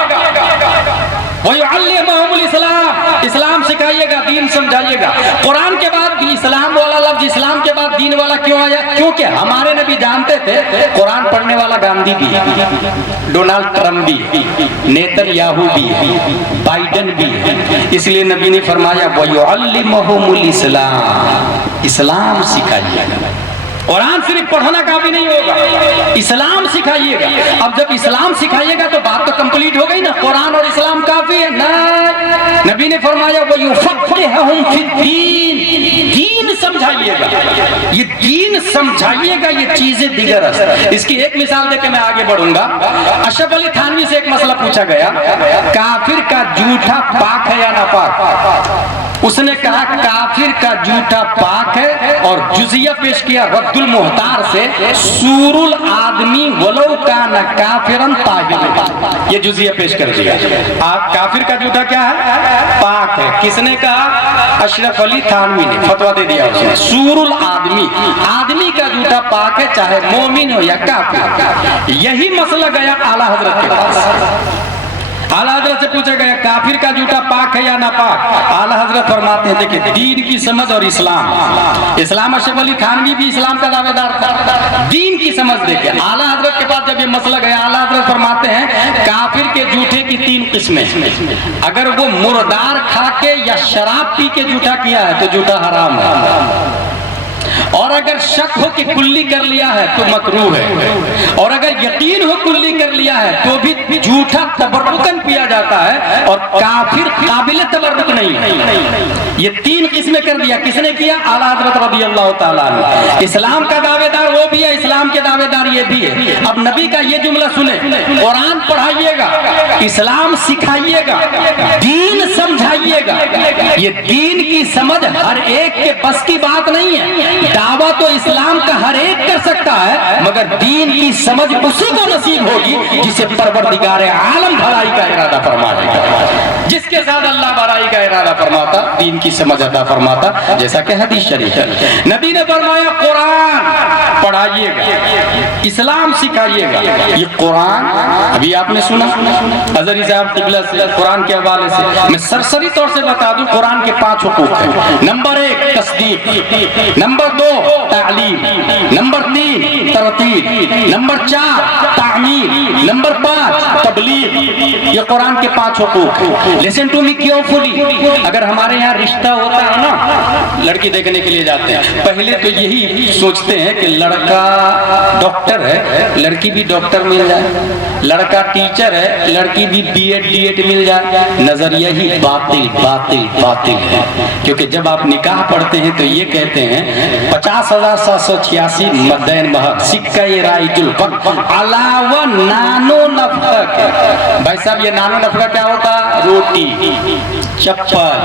وَيُعَلِّمَهُمُ الْإِسْلَامَ، اسلام سکھائیے گا، دین سمجھائیے گا۔ قرآن کے بعد بھی اسلام والا لفظ، اسلام کے بعد دین والا کیوں آیا؟ کیونکہ ہمارے نبی جانتے تھے قرآن پڑھنے والا گاندھی بھی ہے، ڈونلڈ ٹرمپ بھی ہے، نیتن یاہو بھی ہے، بائیڈن بھی ہے، اس لیے نبی نے فرمایا وَيُعَلِّمَهُمُ الْإِسْلَامَ، اسلام سکھائیے گا۔ قرآن صرف پڑھنا کافی نہیں ہوگا، اسلام سکھائیے گا۔ اب جب اسلام سکھائیے گا تو بات تو کمپلیٹ ہو گئی نا، قرآن اور اسلام کافی ہے؟ نہیں، نبی نے فرمایا وَيُفَقِّهُهُمْ فِي الدِّينِ، دین دین سمجھائیے گا، یہ دین سمجھائیے گا، یہ چیزیں دیگر ہے۔ اس کی ایک مثال دے کے میں آگے بڑھوں گا۔ اشرف علی تھانوی سے ایک مسئلہ پوچھا گیا، کافر کا جھوٹا پاک ہے یا ناپاک؟ اس نے کہا کافر کا جھوٹا پاک ہے، اور جزیہ پیش کیا رد المحتار سے، سور الآدمی ولو کان کافرا طاہرا، یہ جزیہ پیش کر دیا۔ آپ کافر کا جھوٹا کیا ہے؟ پاک ہے۔ کس نے کہا؟ اشرف علی تھانوی نے فتویٰ دے دیا اس نے۔ سور الآدمی، آدمی کا جھوٹا پاک ہے، چاہے مومن ہو یا کافر۔ یہی مسئلہ گیا اعلیٰ حضرت کے پاس۔ اعلیٰ حضرت سے پوچھا گیا کافر کا جھوٹا پاک ہے یا ناپاک؟ اعلیٰ حضرت فرماتے ہیں دیکھیں دین کی سمجھ اور اسلام اشرف علی تھانوی بھی اسلام کا دعوے دار تھا، دین کی سمجھ دیکھیں۔ اعلیٰ حضرت کے پاس جب یہ مسئلہ گیا، اعلیٰ حضرت فرماتے ہیں کافر کے جھوٹے کی 3 قسمیں، اگر وہ مردار کھا کے یا شراب پی کے جھوٹا کیا ہے تو جھوٹا حرام ہے، اور اگر شک ہو کہ کلی کر لیا ہے تو مکروہ ہے، اور اگر یقین ہو کلی کر لیا ہے تو بھی جھوٹا تبرکن پیا جاتا ہے، اور کافر قابل تبرک نہیں ہے۔ یہ 3 قسمیں کر دیا۔ کس نے کیا؟ اعلیٰ حضرت رضی اللہ تعالیٰ عنہ۔ اسلام کا دعوے دار وہ بھی ہے، اسلام کے دعوے دار یہ بھی ہے۔ اب نبی کا یہ جملہ سنیں، قرآن پڑھائیے گا، اسلام سکھائیے گا، دین سمجھائیے گا۔ یہ دین کی سمجھ ہر ایک کے بس کی بات نہیں ہے، دعویٰ تو اسلام کا ہر ایک کر سکتا ہے، مگر دین کی سمجھ اسی کو نصیب ہوگی جسے پروردگار عالم بھلائی کا ارادہ فرمائے گا۔ جس کے ساتھ اللہ بھلائی کا ارادہ فرماتا، دین کی سمجھ عطا فرماتا، جیسا کہ حدیث شریف ہے۔ نبی نے فرمایا قرآن پڑھائیے گا، اسلام سکھائیے گا۔ یہ قرآن ابھی آپ نے سنا حضرت صاحب قبلہ سے قرآن کے حوالے سے، میں سرسری طور سے بتا دوں قرآن کے 5 حقوق ہیں۔ نمبر 1 تصدیق، نمبر 2 تعلیم، نمبر 3 ترتیب، نمبر 4 تعمیر، نمبر 5 تبلیغ۔ یہ قرآن کے 5 حقوق ہیں۔ Listen to me carefully. اگر ہمارے یہاں رشتہ ہوتا ہے نا، لڑکی دیکھنے کے لیے جاتے ہیں، پہلے تو یہی سوچتے ہیں کہ لڑکا ڈاکٹر ہے، لڑکی بھی ڈاکٹر مل جائے، لڑکا ٹیچر ہے، لڑکی بھی بی ایڈ مل جائے۔ نظریہ ہی باطل باطل باطل ہے، کیونکہ جب آپ نکاح پڑھتے ہیں تو یہ کہتے ہیں 50,786 مدین مہر، سکہ رائج الوقت علاوہ نانو نفقہ کے۔ بھائی صاحب یہ نانو نفقہ کیا ہوتا؟ روٹی، چپل،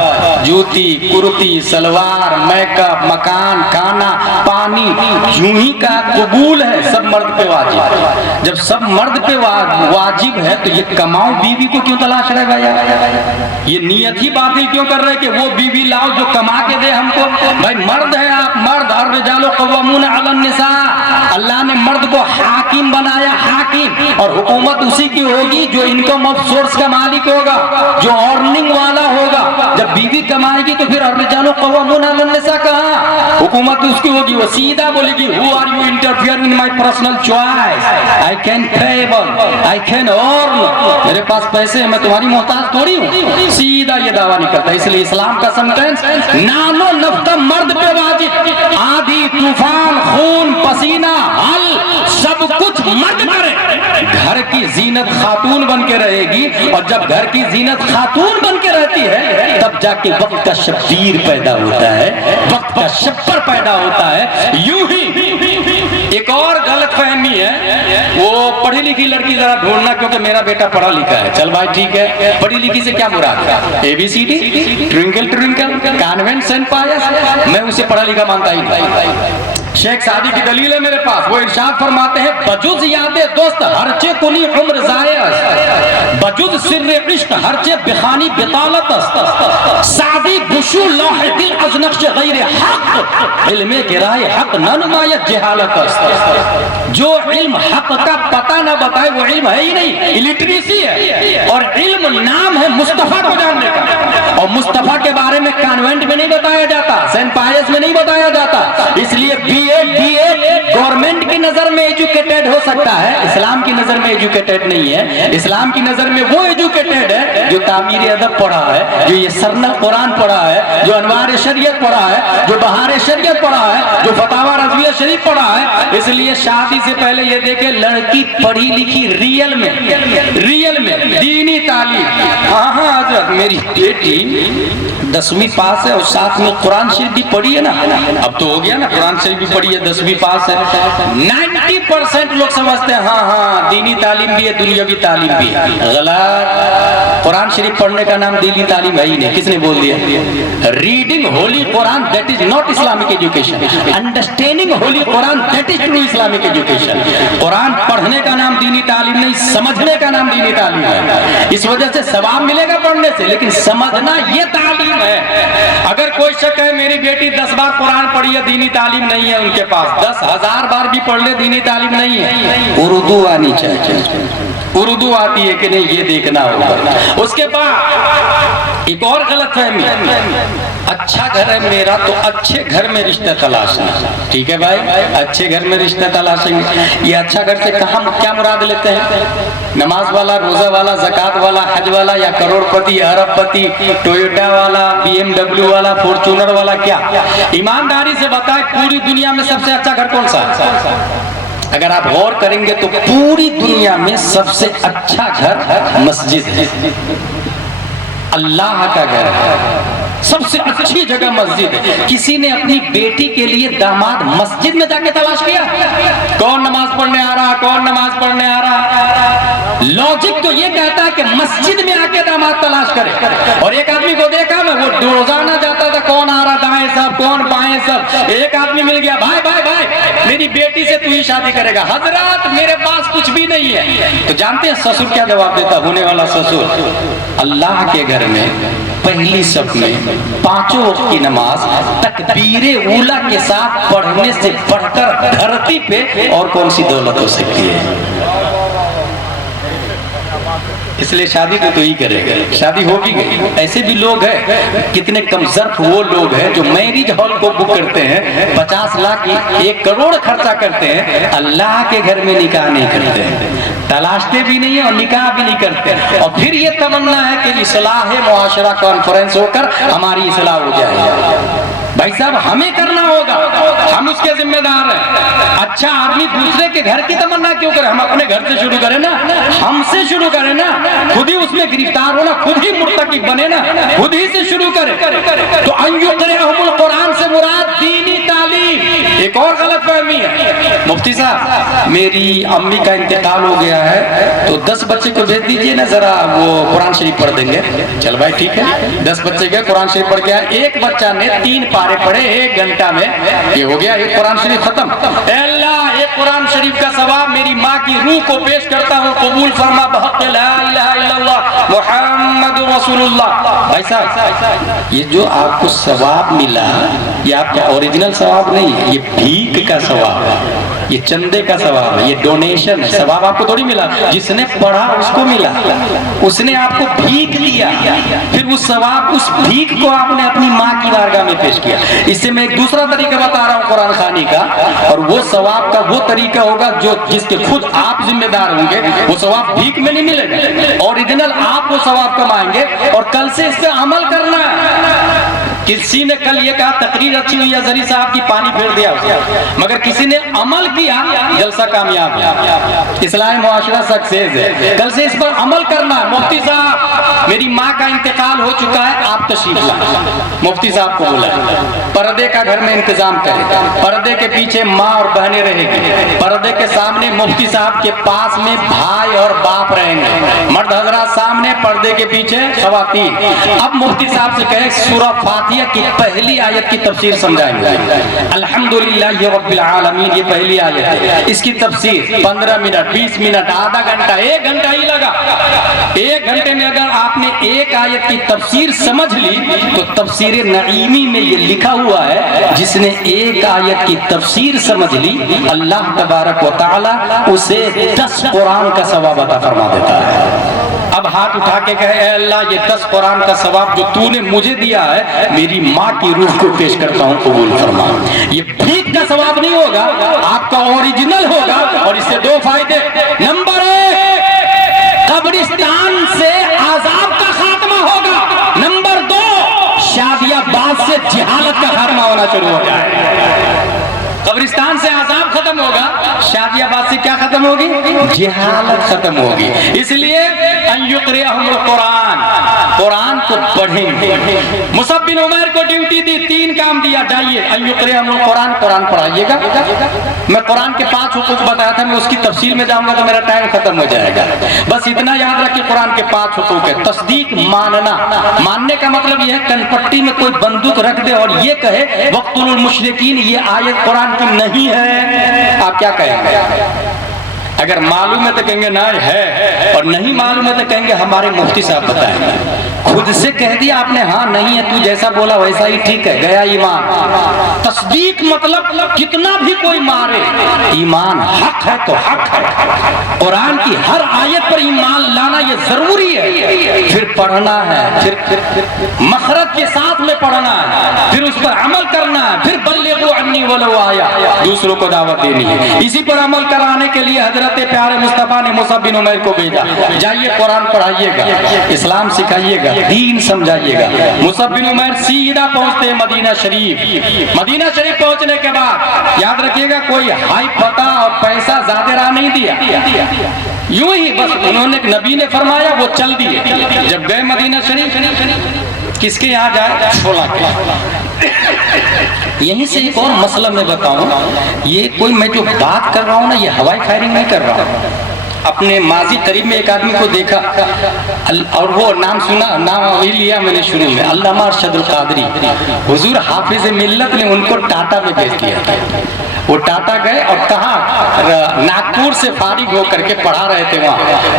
جوتی، کرتی، سلوار، میک اپ، مکان، کھانا، پانی، یوں ہی کا قبول ہے، سب مرد پہ واجب۔ جب سب مرد پہ واجب ہے تو یہ کماؤ بیوی کو کیوں تلاش رہے گا یار؟ یہ نیت ہی باطل کیوں کر رہے کہ وہ بیوی لاؤ جو کما کے دے ہم کو؟ بھائی مرد ہے آپ، مرد، الرجال قوامون علی النساء۔ اللہ نے مرد کو حاکم بنایا، حاکم، اور حکومت اسی کی ہوگی جو انکم آف سورس کا مالک ہوگا، جو ارننگ والا ہوگا۔ جب بیوی کمائے گی تو پھر الرجال قوامون علی النساء کہاں؟ حکومت اس کی ہوگی، وہ سیدھا بولے گی who are you interfere in my personal choice, I can payable, I can earn، میرے پاس پیسے ہیں، میں تمہاری محتاج تھوڑی ہوں۔ سیدھا یہ دعویٰ نہیں کرتا۔ اس لیے اسلام کا سنٹینس نانو نفقہ مرد پہ واجب، آندھی طوفان خون پسینہ حل سب کچھ مرد کرے۔ گھر کی زینت خاتون بن کے رہے گی، اور جب گھر کی زینت خاتون بن کے رہتی ہے تب جا کے وقت کا شبیر پیدا ہوتا ہے، وقت کا شبر پیدا ہوتا ہے۔ یوں ہی ایک اور غلط فہمی ہے، وہ پڑھی لکھی لڑکی ذرا ڈھونڈنا، کیونکہ میرا بیٹا پڑھا لکھا ہے۔ چل بھائی ٹھیک ہے، پڑھی لکھی سے کیا مراد ہے؟ ABCD، twinkle twinkle, convent Saint Pius, میں اسے پڑھا لکھا مانتا ہی نہیں۔ شیخ سعدی کی دلیل ہے میرے پاس، وہ ارشاد فرماتے ہیں بجز یاد دوست ہرچے کنی عمر ضائع است، بجز سر عشق ہرچے بخانی بطالت است، سعدی بشو لوح دل از نقش غیر حق، علم گرائے حق نہ نمایت جہالت است۔ جو علم حق کا پتہ نہ بتائے وہ علم ہے ہی نہیں، الٹریسی ہے، اور علم نام ہے مصطفیٰ کو جاننے کا، اور مصطفیٰ کے بارے میں کانوینٹ میں نہیں بتایا جاتا، سینٹ پائس میں نہیں بتایا جاتا۔ اس لیے BA گورنمنٹ گورنمنٹ کی نظر میں ایجوکیٹڈ ہو سکتا ہے، اسلام کی نظر میں ایجوکیٹڈ نہیں ہے۔ اسلام کی نظر میں وہ ایجوکیٹڈ ہے جو تعمیر ادب پڑھا ہے، جو یہ سرنل قرآن پڑھا ہے، جو انوار شریعت پڑھا ہے، جو بہار شریعت پڑھا ہے، جو فتاوی رضویہ شریف پڑھا ہے۔ اس لیے شادی سے پہلے یہ دیکھیں لڑکی پڑھی لکھی ریئل میں دینی تعلیم۔ ہاں حضرت میری بیٹی 10ویں پاس ہے اور ساتھ میں قرآن شریف بھی پڑھی ہے نا، اب تو ہو گیا نا، قرآن شریف بھی پڑھی ہے، 10ویں پاس ہے۔ 90% لوگ سمجھتے ہیں ہاں دینی تعلیم بھی ہے، دنیاوی تعلیم بھی ہے۔ غلط۔ قرآن شریف پڑھنے کا نام دینی تعلیم ہے ہی نہیں، کس نے بول دیا؟ Reading holy Quran that is not Islamic education, understanding holy Quran that is true Islamic education. قرآن پڑھنے کا نام دینی تعلیم نہیں، سمجھنے کا نام دینی تعلیم ہے۔ اس وجہ سے ثواب ملے گا پڑھنے سے، لیکن سمجھنا یہ تعلیم ہے۔ اگر کوئی شک ہے میری بیٹی 10 بار قرآن پڑھی ہے، دینی تعلیم نہیں ہے ان کے پاس، 10,000 بار بھی پڑھ لے دینی تعلیم نہیں ہے۔ اردو آنی چاہیے، اردو آتی ہے کہ نہیں یہ دیکھنا ہوگا۔ اس کے بعد ایک اور غلط فہمی، اچھا گھر ہے میرا تو اچھے گھر میں رشتہ تلاشنا۔ ٹھیک ہے بھائی، اچھے گھر میں رشتہ تلاشیں گے۔ یہ اچھا گھر سے کہاں کیا مراد لیتے ہیں؟ نماز والا، روزہ والا، زکات والا، حج والا، یا کروڑ پتی، ارب پتی، ٹویوٹا والا، BMW والا، فارچونر والا؟ کیا ایمانداری سے بتائیں پوری دنیا میں سب سے اچھا گھر کون سا ہے؟ اگر آپ غور کریں گے تو پوری دنیا میں سب سے اچھا گھر مسجد ہے، اللہ کا گھر ہے، سب سے اچھی جگہ مسجد ہے۔ کسی نے اپنی بیٹی کے لیے داماد مسجد میں جا کے تلاش کیا؟ کون نماز پڑھنے آ رہا، کون نماز پڑھنے آ رہا؟ لوجک تو یہ کہتا ہے کہ مسجد میں آ کے داماد تلاش کرے۔ اور ایک آدمی کو دیکھا میں، وہ روزانہ جاتا تھا، کون آ رہا دائیں سب، کون بائیں سب۔ ایک آدمی مل گیا، بھائی بھائی بھائی میری بیٹی سے تو ہی شادی کرے گا۔ حضرات میرے پاس کچھ بھی نہیں ہے۔ تو جانتے ہیں سسر کیا جواب دیتا؟ ہونے والا سسر، اللہ کے گھر میں پہلی صف میں 5 وقت کی نماز تکبیر اولا کے ساتھ پڑھنے سے بڑھ کر دھرتی پہ اور کون سی دولت ہو سکتی ہے؟ اس لیے شادی تو ہی کرے گا، شادی ہوگی گئی۔ ایسے بھی لوگ ہیں، کتنے کم ظرف وہ لوگ ہیں جو میرج ہال کو بک کرتے ہیں، 50 لاکھ 1 کروڑ خرچہ کرتے ہیں، اللہ کے گھر میں نکاح نہیں کرتے ہیں، تلاشتے بھی نہیں اور نکاح بھی نہیں کرتے، اور پھر یہ تمنا ہے کہ اصلاح معاشرہ کانفرنس ہو کر ہماری اصلاح ہو جائے۔ بھائی صاحب ہمیں کرنا ہوگا، ہم اس کے ذمہ دار ہیں۔ اچھا آدمی دوسرے کے گھر کی تمنا کیوں کرے؟ ہم اپنے گھر سے شروع کریں نا، ہم سے شروع کریں نا، خود ہی اس میں گرفتار ہونا، خود ہی مرتکب بنے نا، خود ہی سے شروع کریں۔ تو ان یقرئہم القرآن سے مراد دینی تعلیم۔ ایک اور غلط فہمی ہے، مفتی صاحب میری امی کا انتقال ہو گیا ہے تو 10 بچے کو بھیج دیجئے نا، ذرا وہ قرآن شریف پڑھ دیں گے۔ چل بھائی ٹھیک ہے، 10 بچے گئے قرآن شریف پڑھ کے آئے، ایک بچہ نے 3 پارے پڑھے 1 گھنٹہ میں، یہ ہو گیا ایک قرآن شریف ختم۔ اے اللہ ایک قرآن شریف کا ثواب میری ماں کی روح کو پیش کرتا ہوں، قبول فرما بحق لا الہ الا اللہ محمد رسول اللہ۔ بھائی صاحب یہ جو آپ کو ثواب ملا یہ آپ کا اوریجنل ثواب نہیں ہے، یہ بھیک کا ثواب ہے، یہ چندے کا ثواب ہے، یہ ڈونیشن ہے۔ ثواب آپ کو تھوڑی ملا، جس نے پڑھا اس کو ملا، اس نے آپ کو بھیک دیا، پھر اس ثواب اس بھیک کو آپ نے اپنی ماں کی بارگاہ میں پیش کیا۔ اس سے میں ایک دوسرا طریقہ بتا رہا ہوں قرآن خوانی کا، اور وہ ثواب کا وہ طریقہ ہوگا جو جس کے خود آپ ذمہ دار ہوں گے، وہ ثواب بھیک میں نہیں ملے گا، اوریجنل آپ وہ ثواب کمائیں گے، اور کل سے اس پہ عمل کرنا ہے۔ کسی نے کل یہ کہا تقریر اچھی ہوئی ہے، زری صاحب کی پانی پھیر دیا، مگر کسی نے عمل کیا، جلسہ کامیاب ہے، اصلاح معاشرہ سکسیز ہے۔ کل سے اس پر عمل کرنا ہے۔ مفتی صاحب میری ماں کا انتقال ہو چکا ہے، آپ تشریف لائیں، مفتی صاحب کو بلائیں، پردے کا گھر میں انتظام کریں، پردے کے پیچھے ماں اور بہنیں رہیں گی، پردے کے سامنے مفتی صاحب کے پاس میں بھائی اور باپ رہیں گے، مرد حضرات سامنے، پردے کے پیچھے خواتین۔ اب مفتی صاحب سے کہیں سورہ فاتحہ کی پہلی آیت کی تفسیر سمجھائیں گے، الحمدللہ رب العالمین، یہ پہلی آیت ہے، اس کی تفسیر 15 منٹ 20 منٹ آدھا گھنٹہ 1 گھنٹہ ہی لگا۔ 1 گھنٹے میں اگر آپ نے ایک آیت کی تفسیر سمجھ لی تو تفسیر نعیمی میں یہ لکھا ہوا ہے جس نے ایک آیت کی تفسیر سمجھ لی اللہ تبارک و تعالی اسے 10 قرآن کا ثواب عطا فرما دیتا ہے۔ اب ہاتھ اٹھا کے کہے اے اللہ یہ 10 قرآن کا ثواب جو تو نے مجھے دیا ہے میری ماں کی روح کو پیش کرتا ہوں قبول فرما. یہ بھیک کا ثواب نہیں ہوگا, آپ کا اوریجنل ہوگا. اور اس سے 2 فائدے. نمبر 1 قبرستان سے عذاب کا خاتمہ ہوگا. نمبر 2 شادی بعد سے جہالت کا خاتمہ ہونا شروع ہو جائے. قبرستان سے عذاب ختم ہوگا, شادی آباد سے کیا ختم ہوگی؟ جہالت ختم ہوگی. اس لیے ان یقرئہم القرآن, قرآن کو پڑھیں گے. مصعب بن عمیر کو ڈیوٹی دی, 3 کام دیا, جائیے ان یقرئہم القرآن, قرآن پڑھائیے گا. میں قرآن کے 5 حقوق بتایا تھا, میں اس کی تفصیل میں جاؤں گا تو میرا ٹائم ختم ہو جائے گا. بس اتنا یاد رکھ کہ قرآن کے 5 حقوق ہے. تصدیق, ماننا. ماننے کا مطلب یہ ہے کن پٹی میں کوئی بندوق رکھ دے اور یہ کہے وقتل المشرکین, یہ آیت قرآن کی نہیں ہے, آپ کیا کہیں گے؟ اگر معلوم ہے تو کہیں گے نہ ہے, اور نہیں معلوم ہے تو کہیں گے ہمارے مفتی صاحب بتائیں گے. خود سے کہہ دیا آپ نے ہاں نہیں ہے, تو جیسا بولا ویسا ہی ٹھیک ہے, گیا ایمان. تصدیق مطلب کتنا بھی کوئی مارے, ایمان حق ہے تو حق ہے. قرآن کی ہر آیت پر ایمان لانا یہ ضروری ہے. پھر پڑھنا ہے, پھر مخرج کے ساتھ میں پڑھنا ہے, پھر اس پر عمل کرنا ہے, پھر بلغوا عنی ولو آیا, دوسروں کو دعوت دینی ہے. اسی پر عمل کرانے کے لیے حضرت پیارے مصطفیٰ نے مصعب بن عمیر کو بھیجا, جائیے قرآن پڑھائیے گا, اسلام سکھائیے گا, دین سمجھائیے گا. مصعب بن عمیر سیدھا پہنچتے ہیں مدینہ شریف. مدینہ شریف پہنچنے کے بعد یاد رکھیے گا کوئی ہائی پتہ اور پیسہ زیادہ راہ نہیں دیا, یوں ہی بس انہوں نے, نبی نے فرمایا وہ چل دیے. جب گئے مدینہ شریف, کس کے یہاں جائے؟ چھولا کے. یہیں سے ایک اور مسئلہ میں بتاؤں, یہ کوئی میں جو بات کر رہا ہوں نا یہ ہوائی فائرنگ نہیں کر رہا ہوں. اپنے ماضی قریب میں ایک آدمی کو دیکھا اور وہ نام سنا, نام وہی لیا میں نے شروع میں, علامہ ارشد القادری. حضور حافظ ملت نے ان کو ٹاٹا میں بھیج دیا. وہ ٹاٹا گئے اور کہاں ناگپور سے فارغ ہو کر کے پڑھا رہے تھے,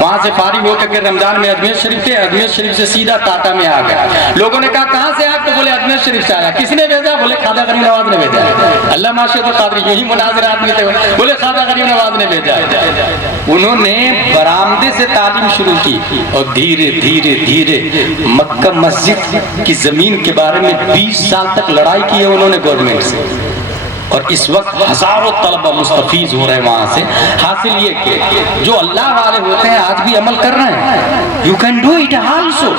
وہاں سے فارغ ہو کر کے رمضان میں اجمیر شریف تھے, اجمیر شریف سے سیدھا ٹاٹا میں آ گئے. لوگوں نے کہا کہاں سے آپ؟ تو بولے اجمیر شریف سے آیا. کس نے بھیجا؟ بولے خواجہ غریب نواز نے بھیجا. علامہ ارشد القادری یہی مناظر آدمی تھے, بولے خواجہ غریب نواز نے بھیجا. انہوں نے برآمدے سے تعلیم شروع کی اور دھیرے دھیرے دھیرے مکہ مسجد کی زمین کے بارے میں 20 سال تک لڑائی کی ہے انہوں نے گورنمنٹ سے. اور اس وقت ہزاروں طلبہ مستفیض ہو رہے ہیں وہاں سے. حاصل یہ کہ جو اللہ والے ہوتے ہیں آج بھی عمل کر رہے ہیں. You can do it also.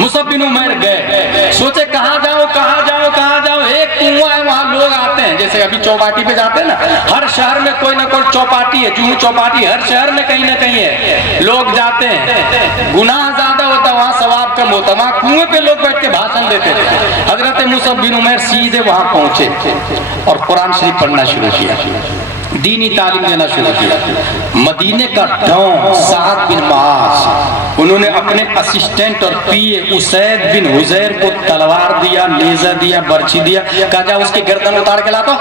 Musab بن عمیر گئے, سوچے کہاں جاؤ کہاں جاؤ کہاں جاؤ. ایک کنواں ہے وہاں لوگ آتے ہیں, جیسے ابھی چوپاٹی پہ جاتے ہیں نا, ہر شہر میں کوئی نہ کوئی چوپاٹی ہے, جوہو چوپاٹی ہر شہر میں کہیں نہ کہیں ہے. لوگ جاتے ہیں, گناہ زیادہ ہوتا وہاں ثواب کم ہوتا. وہاں کنویں پہ لوگ بیٹھ کے بھاشن دیتے تھے. حضرت مصعب بن عمیر سیدھے وہاں پہنچے اور قرآن شریف پڑھنا شروع کیا, دینی تعلیم دینا شروع کیا. مدینے کا ڈان سعد بن معاذ, انہوں نے اپنے اسسٹنٹ اور پی اے اسید بن حزیر کو تلوار دیا, نیزہ دیا, برچھی دیا, کہا جا اس کی گردن اتار کے لا. تو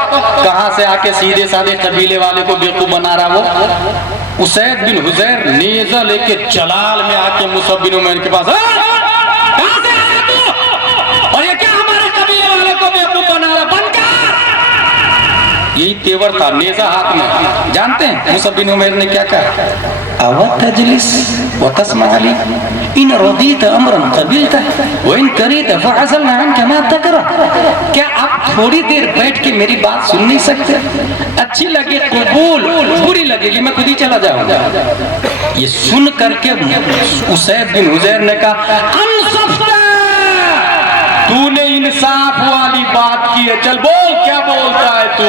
کہاں سے آ کے سیدھے سادے قبیلے والے کو بیوقوف بنا رہا وہ. اسید بن حزیر نیزہ لے کے جلال میں آ کے مصعب بن عمیر کے پاس, کہاں سے آیا تو, اور یہ کیا ہمارے قبیلے والے کو بیوقوف بنا رہا, بن کر. یہی تیور تھا, نیزہ ہاتھ میں. جانتے ہیں مصعب بن عمیر نے کیا کہا؟ او تجلس وتسمع لی ان رضیت امرا قبلته وان کریت فعزلنا عنك ما تكره. کیا آپ تھوڑی دیر بیٹھ کے میری بات سن نہیں سکتے؟ اچھی لگے قبول, بری لگے گی میں خود ہی چلا جاؤں گا. یہ سن کر کے اسید بن حزیر نے کہا انصفت, تو نے انصاف والی بات کی ہے, چل بول کیا بولتا ہے تو.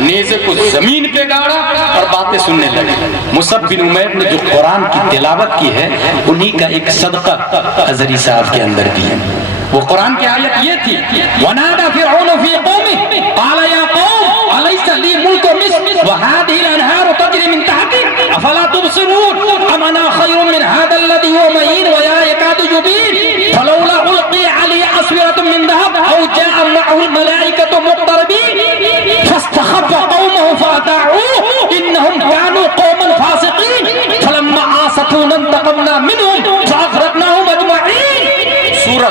نیزے کو زمین پہ گاڑا اور باتیں سننے لگے. مصعب بن عمیر نے جو قرآن کی تلاوت کی ہے انہی کا ایک صدقہ ازہری صاحب کے اندر بھی ہے. وہ قرآن کی آیت یہ تھی, وَنَادَى فِرْعَوْنُ فِي قَوْمِهِ قَالَ يَا قَوْمِ أَلَيْسَ لِي مُلْكُ مِصْرَ وَهَٰذِهِ الْأَنْهَارُ تَجْرِي مِن تَحْتِي أَفَلَا تُبْصِرُونَ أَمْ أَنَا خَيْرٌ مِّنْ هَٰذَا الَّذِي هُوَ مَهِينٌ وَلَا يَكَادُ يُبِينُ فَلَوْلَا أُلْقِيَ عَلَيْهِ أَسْوِرَةٌ مِّن ذَهَبٍ أَوْ جَاءَ مَعَهُ الْمَلَائِكَةُ مُقْتَرِنِينَ فَاسْتَخَفَّ قَوْمَهُ فَأَطَاعُوهُ إِنَّهُمْ كَانُوا قَوْمًا فَاسِقِينَ فَلَمَّا عَاصَتْهُمْ انتَقَمْنَا مِنْهُمْ فَأَغْرَقْنَاهُمْ أَجْمَعِينَ. سورہ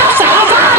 10,000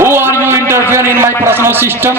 Who are you interfere in my personal system?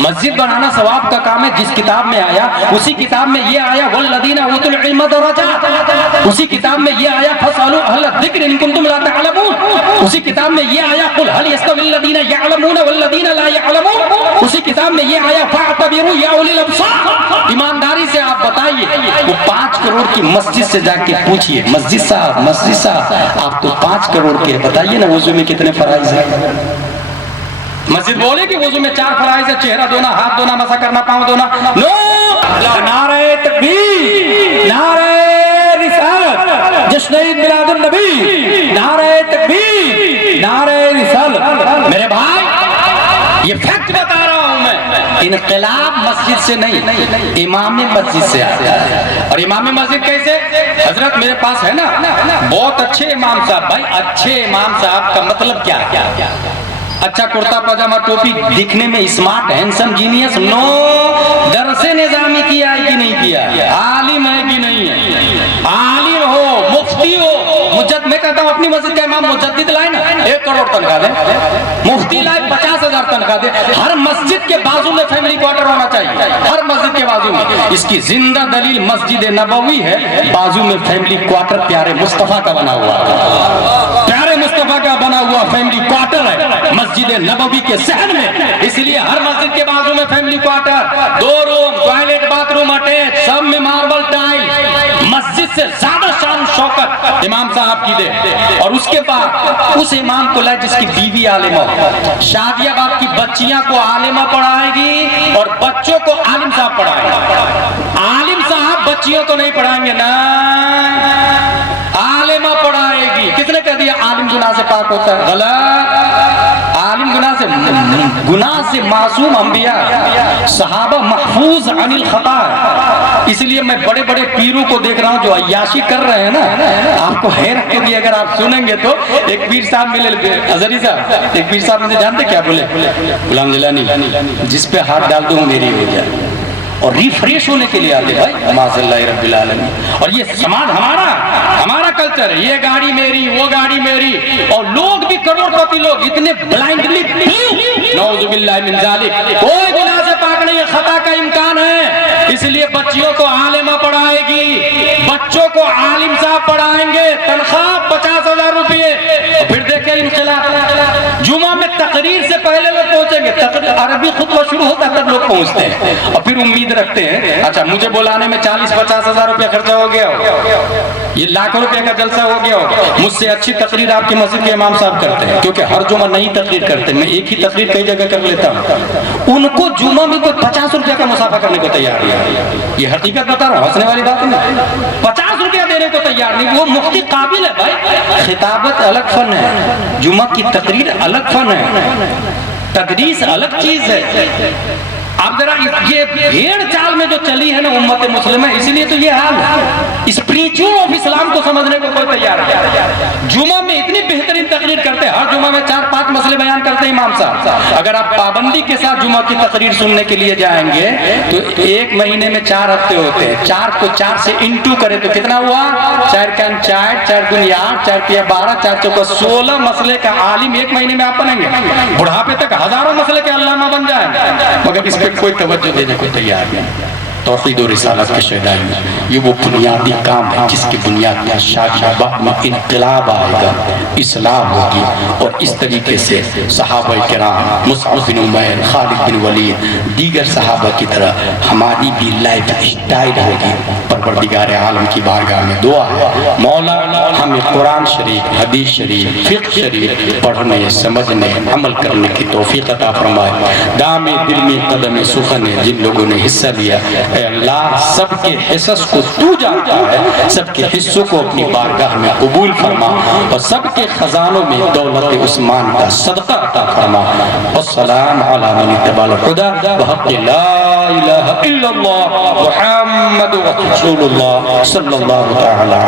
مسجد بنانا ثواب کا کام ہے. جس کتاب میں آیا اسی کتاب میں یہ آیا والذین اوتوا العلم درجات. اسی کتاب میں یہ آیا فاسألوا اہل الذکر ان کنتم لا تعلمون. اسی کتاب میں یہ آیا قل هل يستوي الذین یعلمون والذین لا یعلمون. اسی کتاب میں یہ آیا فاعتبروا یا اولی الابصار. ایمانداری سے آپ بتائیے, وہ 5 کروڑ کی مسجد سے جا کے پوچھئے, مسجد صاحب آپ تو 5 کروڑ کے, بتائیے نا وضو میں کتنے فرائض ہیں. مسجد بولے کہ وضو میں 4 فرائض ہے, چہرہ دھونا, ہاتھ دھونا, مسح کرنا, پاؤں دھونا. نو, نعرہ تکبیر, نعرہ رسالت, جشن عید میلاد النبی, نعرہ تکبیر, نعرہ رسالت. میرے بھائی یہ فیکٹ بتا رہا ہوں میں, انقلاب مسجد سے نہیں, امام مسجد سے آتا ہے. اور امام مسجد کیسے؟ حضرت میرے پاس ہے نا بہت اچھے امام صاحب. بھائی اچھے امام صاحب کا مطلب کیا ہے؟ اچھا کرتا پاجامہ ٹوپی, دکھنے میں اسمارٹ, ہینسم, جینیس. نو, درس نظامی کیا ہے کہ نہیں کیا, عالم ہے کہ نہیں ہے, عالم ہو, مفتی ہو, مجد. میں کہتا ہوں اپنی مسجد کا امام مجدد لائے نا 1 کروڑ تنخواہ دے, مفتی لائے 50,000 تنخواہ دے. ہر مسجد کے بازو میں فیملی کوارٹر ہونا چاہیے, ہر مسجد کے بازو میں. اس کی زندہ دلیل مسجد نبوی ہے, بازو میں فیملی کوارٹر پیارے مصطفیٰ کا بنا ہوا ہے, پیارے مصطفیٰ کا بنا ہوا فیملی کوارٹر ہے مسجد نبوی کے صحن میں. اس لیے ہر مسجد کے بازو میں فیملی کوارٹر, 2 روم, ٹوائلٹ, باتھ روم اٹیچ, سب میں ماربل ٹائل. مسجد سے زیادہ شان شوکت امام صاحب کی دے. اور اس کے بعد اس امام کو لائے جس کی بیوی عالمہ ہو. شادیہ باپ کی بچیاں کو عالمہ پڑھائے گی اور بچوں کو عالم صاحب پڑھائے گا. عالم صاحب بچیوں کو نہیں پڑھائیں گے نا, عالمہ پڑھائے گی. کس نے کہہ دیا عالم گناہ سے پاک ہوتا ہے؟ غلط. عالم گناہ سے معصوم انبیاء صحابہ محفوظ عن الخطا. اس لیے میں بڑے بڑے پیروں کو دیکھ رہا ہوں جو عیاشی کر رہے ہیں نا, آپ کو حیرت ہوگی اگر آپ سنیں گے تو. ایک پیر صاحب ملے, ازری صاحب, ایک پیر صاحب مجھے جانتے کیا بولے؟ غلام جیلانی, جس پہ ہاتھ ڈال دوں میری ہو جائے. اور ریفریش ہونے کے لیے آتے بھائی معاذ اللہ رب العالمین. اور یہ سماج ہمارا کلچر ہے, یہ گاڑی میری, وہ گاڑی میری. اور لوگ بھی کروڑ پتی لوگ اتنے بلائنڈلی, نعوذ باللہ من ذالک, کوئی گناہ سے پاک نہیں ہے, خطا کا امکان ہے. اس لیے بچیوں کو عالمہ پڑھائے گی, بچوں کو عالم صاحب پڑھائیں گے, تنخواہ 50,000 روپئے. پھر دیکھیں انقلاب, جمعہ میں تقریر سے پہلے لوگ پہنچیں گے, عربی خطبہ شروع ہوتا ہے تب لوگ پہنچتے ہیں. اور پھر امید رکھتے ہیں اچھا مجھے بلانے میں 40-50,000 روپے خرچہ ہو گیا ہو, یہ لاکھوں روپے کا جلسہ ہو گیا ہو, مجھ سے اچھی تقریر آپ کی مسجد کے امام صاحب کرتے ہیں. کیونکہ ہر جمعہ نئی تقریر کرتے ہیں, میں ایک ہی تقریر کئی جگہ کر لیتا ہوں. ان کو جمعہ میں کوئی 50 روپے کا مسافہ کرنے کو تیار نہیں. یہ حقیقت بتا رہا ہوں, ہنسنے والی بات نہیں. 50 روپیہ دینے کو تیار نہیں. وہ مفتی قابل ہے بھائی, خطابت الگ فن ہے, جمعہ کی تقریر الگ فن ہے, تدریس الگ چیز ہے. اب ذرا یہ بھیڑ چال میں جو چلی ہے نا امت مسلمہ, اس لیے تو یہ حال ہے. اسپریچول آف اسلام کو سمجھنے کو کوئی تیار ہے. جمعہ میں اتنی بہترین تقریر کرتے ہیں, ہر جمعہ میں 4-5 مسئلے بیان کرتے ہیں امام صاحب. اگر آپ پابندی کے ساتھ جمعہ کی تقریر سننے کے لیے جائیں گے تو 1 مہینے میں 4 ہفتے ہوتے ہیں. 4 کو 4 سے انٹو کرے تو کتنا ہوا؟ 4 کان 4, 4 دن 8, 4 تیا 12, 4 چوکا 16 مسئلے کا عالم 1 مہینے میں آپ بنیں گے. بڑھاپے تک ہزاروں مسئلے کے علامہ بن جائیں گے, مگر اس پہ کوئی توجہ دینے کو تیار نہیں. توحید و رسالت کے شہدائی میں یہ وہ بنیادی کام ہے جس کی بنیاد پر شادیہ میں انقلاب آئے گا, اصلاح ہوگی. اور اس طریقے سے صحابہ کرام مصعب بن عمیر, خالد بن ولید, دیگر صحابہ کی طرح ہماری بھی لائف اسٹائل ہوگی. پروردگار عالم کی بارگاہ میں دعا ہے مولا ہمیں قرآن شریف, حدیث شریف, فقہ شریف پڑھنے, سمجھنے, عمل کرنے کی توفیق عطا فرمائے. دام دل میں قدم سخن جن لوگوں نے حصہ لیا, اے اللہ سب کے حصص کو تو جانتا ہے, سب کے حصوں کو اپنی بارگاہ میں قبول فرما, اور سب کے خزانوں میں دولت عثمان کا صدقہ عطا فرما. والسلام علی من اتبع الہدی بحق لا الہ الا اللہ محمد رسول اللہ صلی اللہ تعالی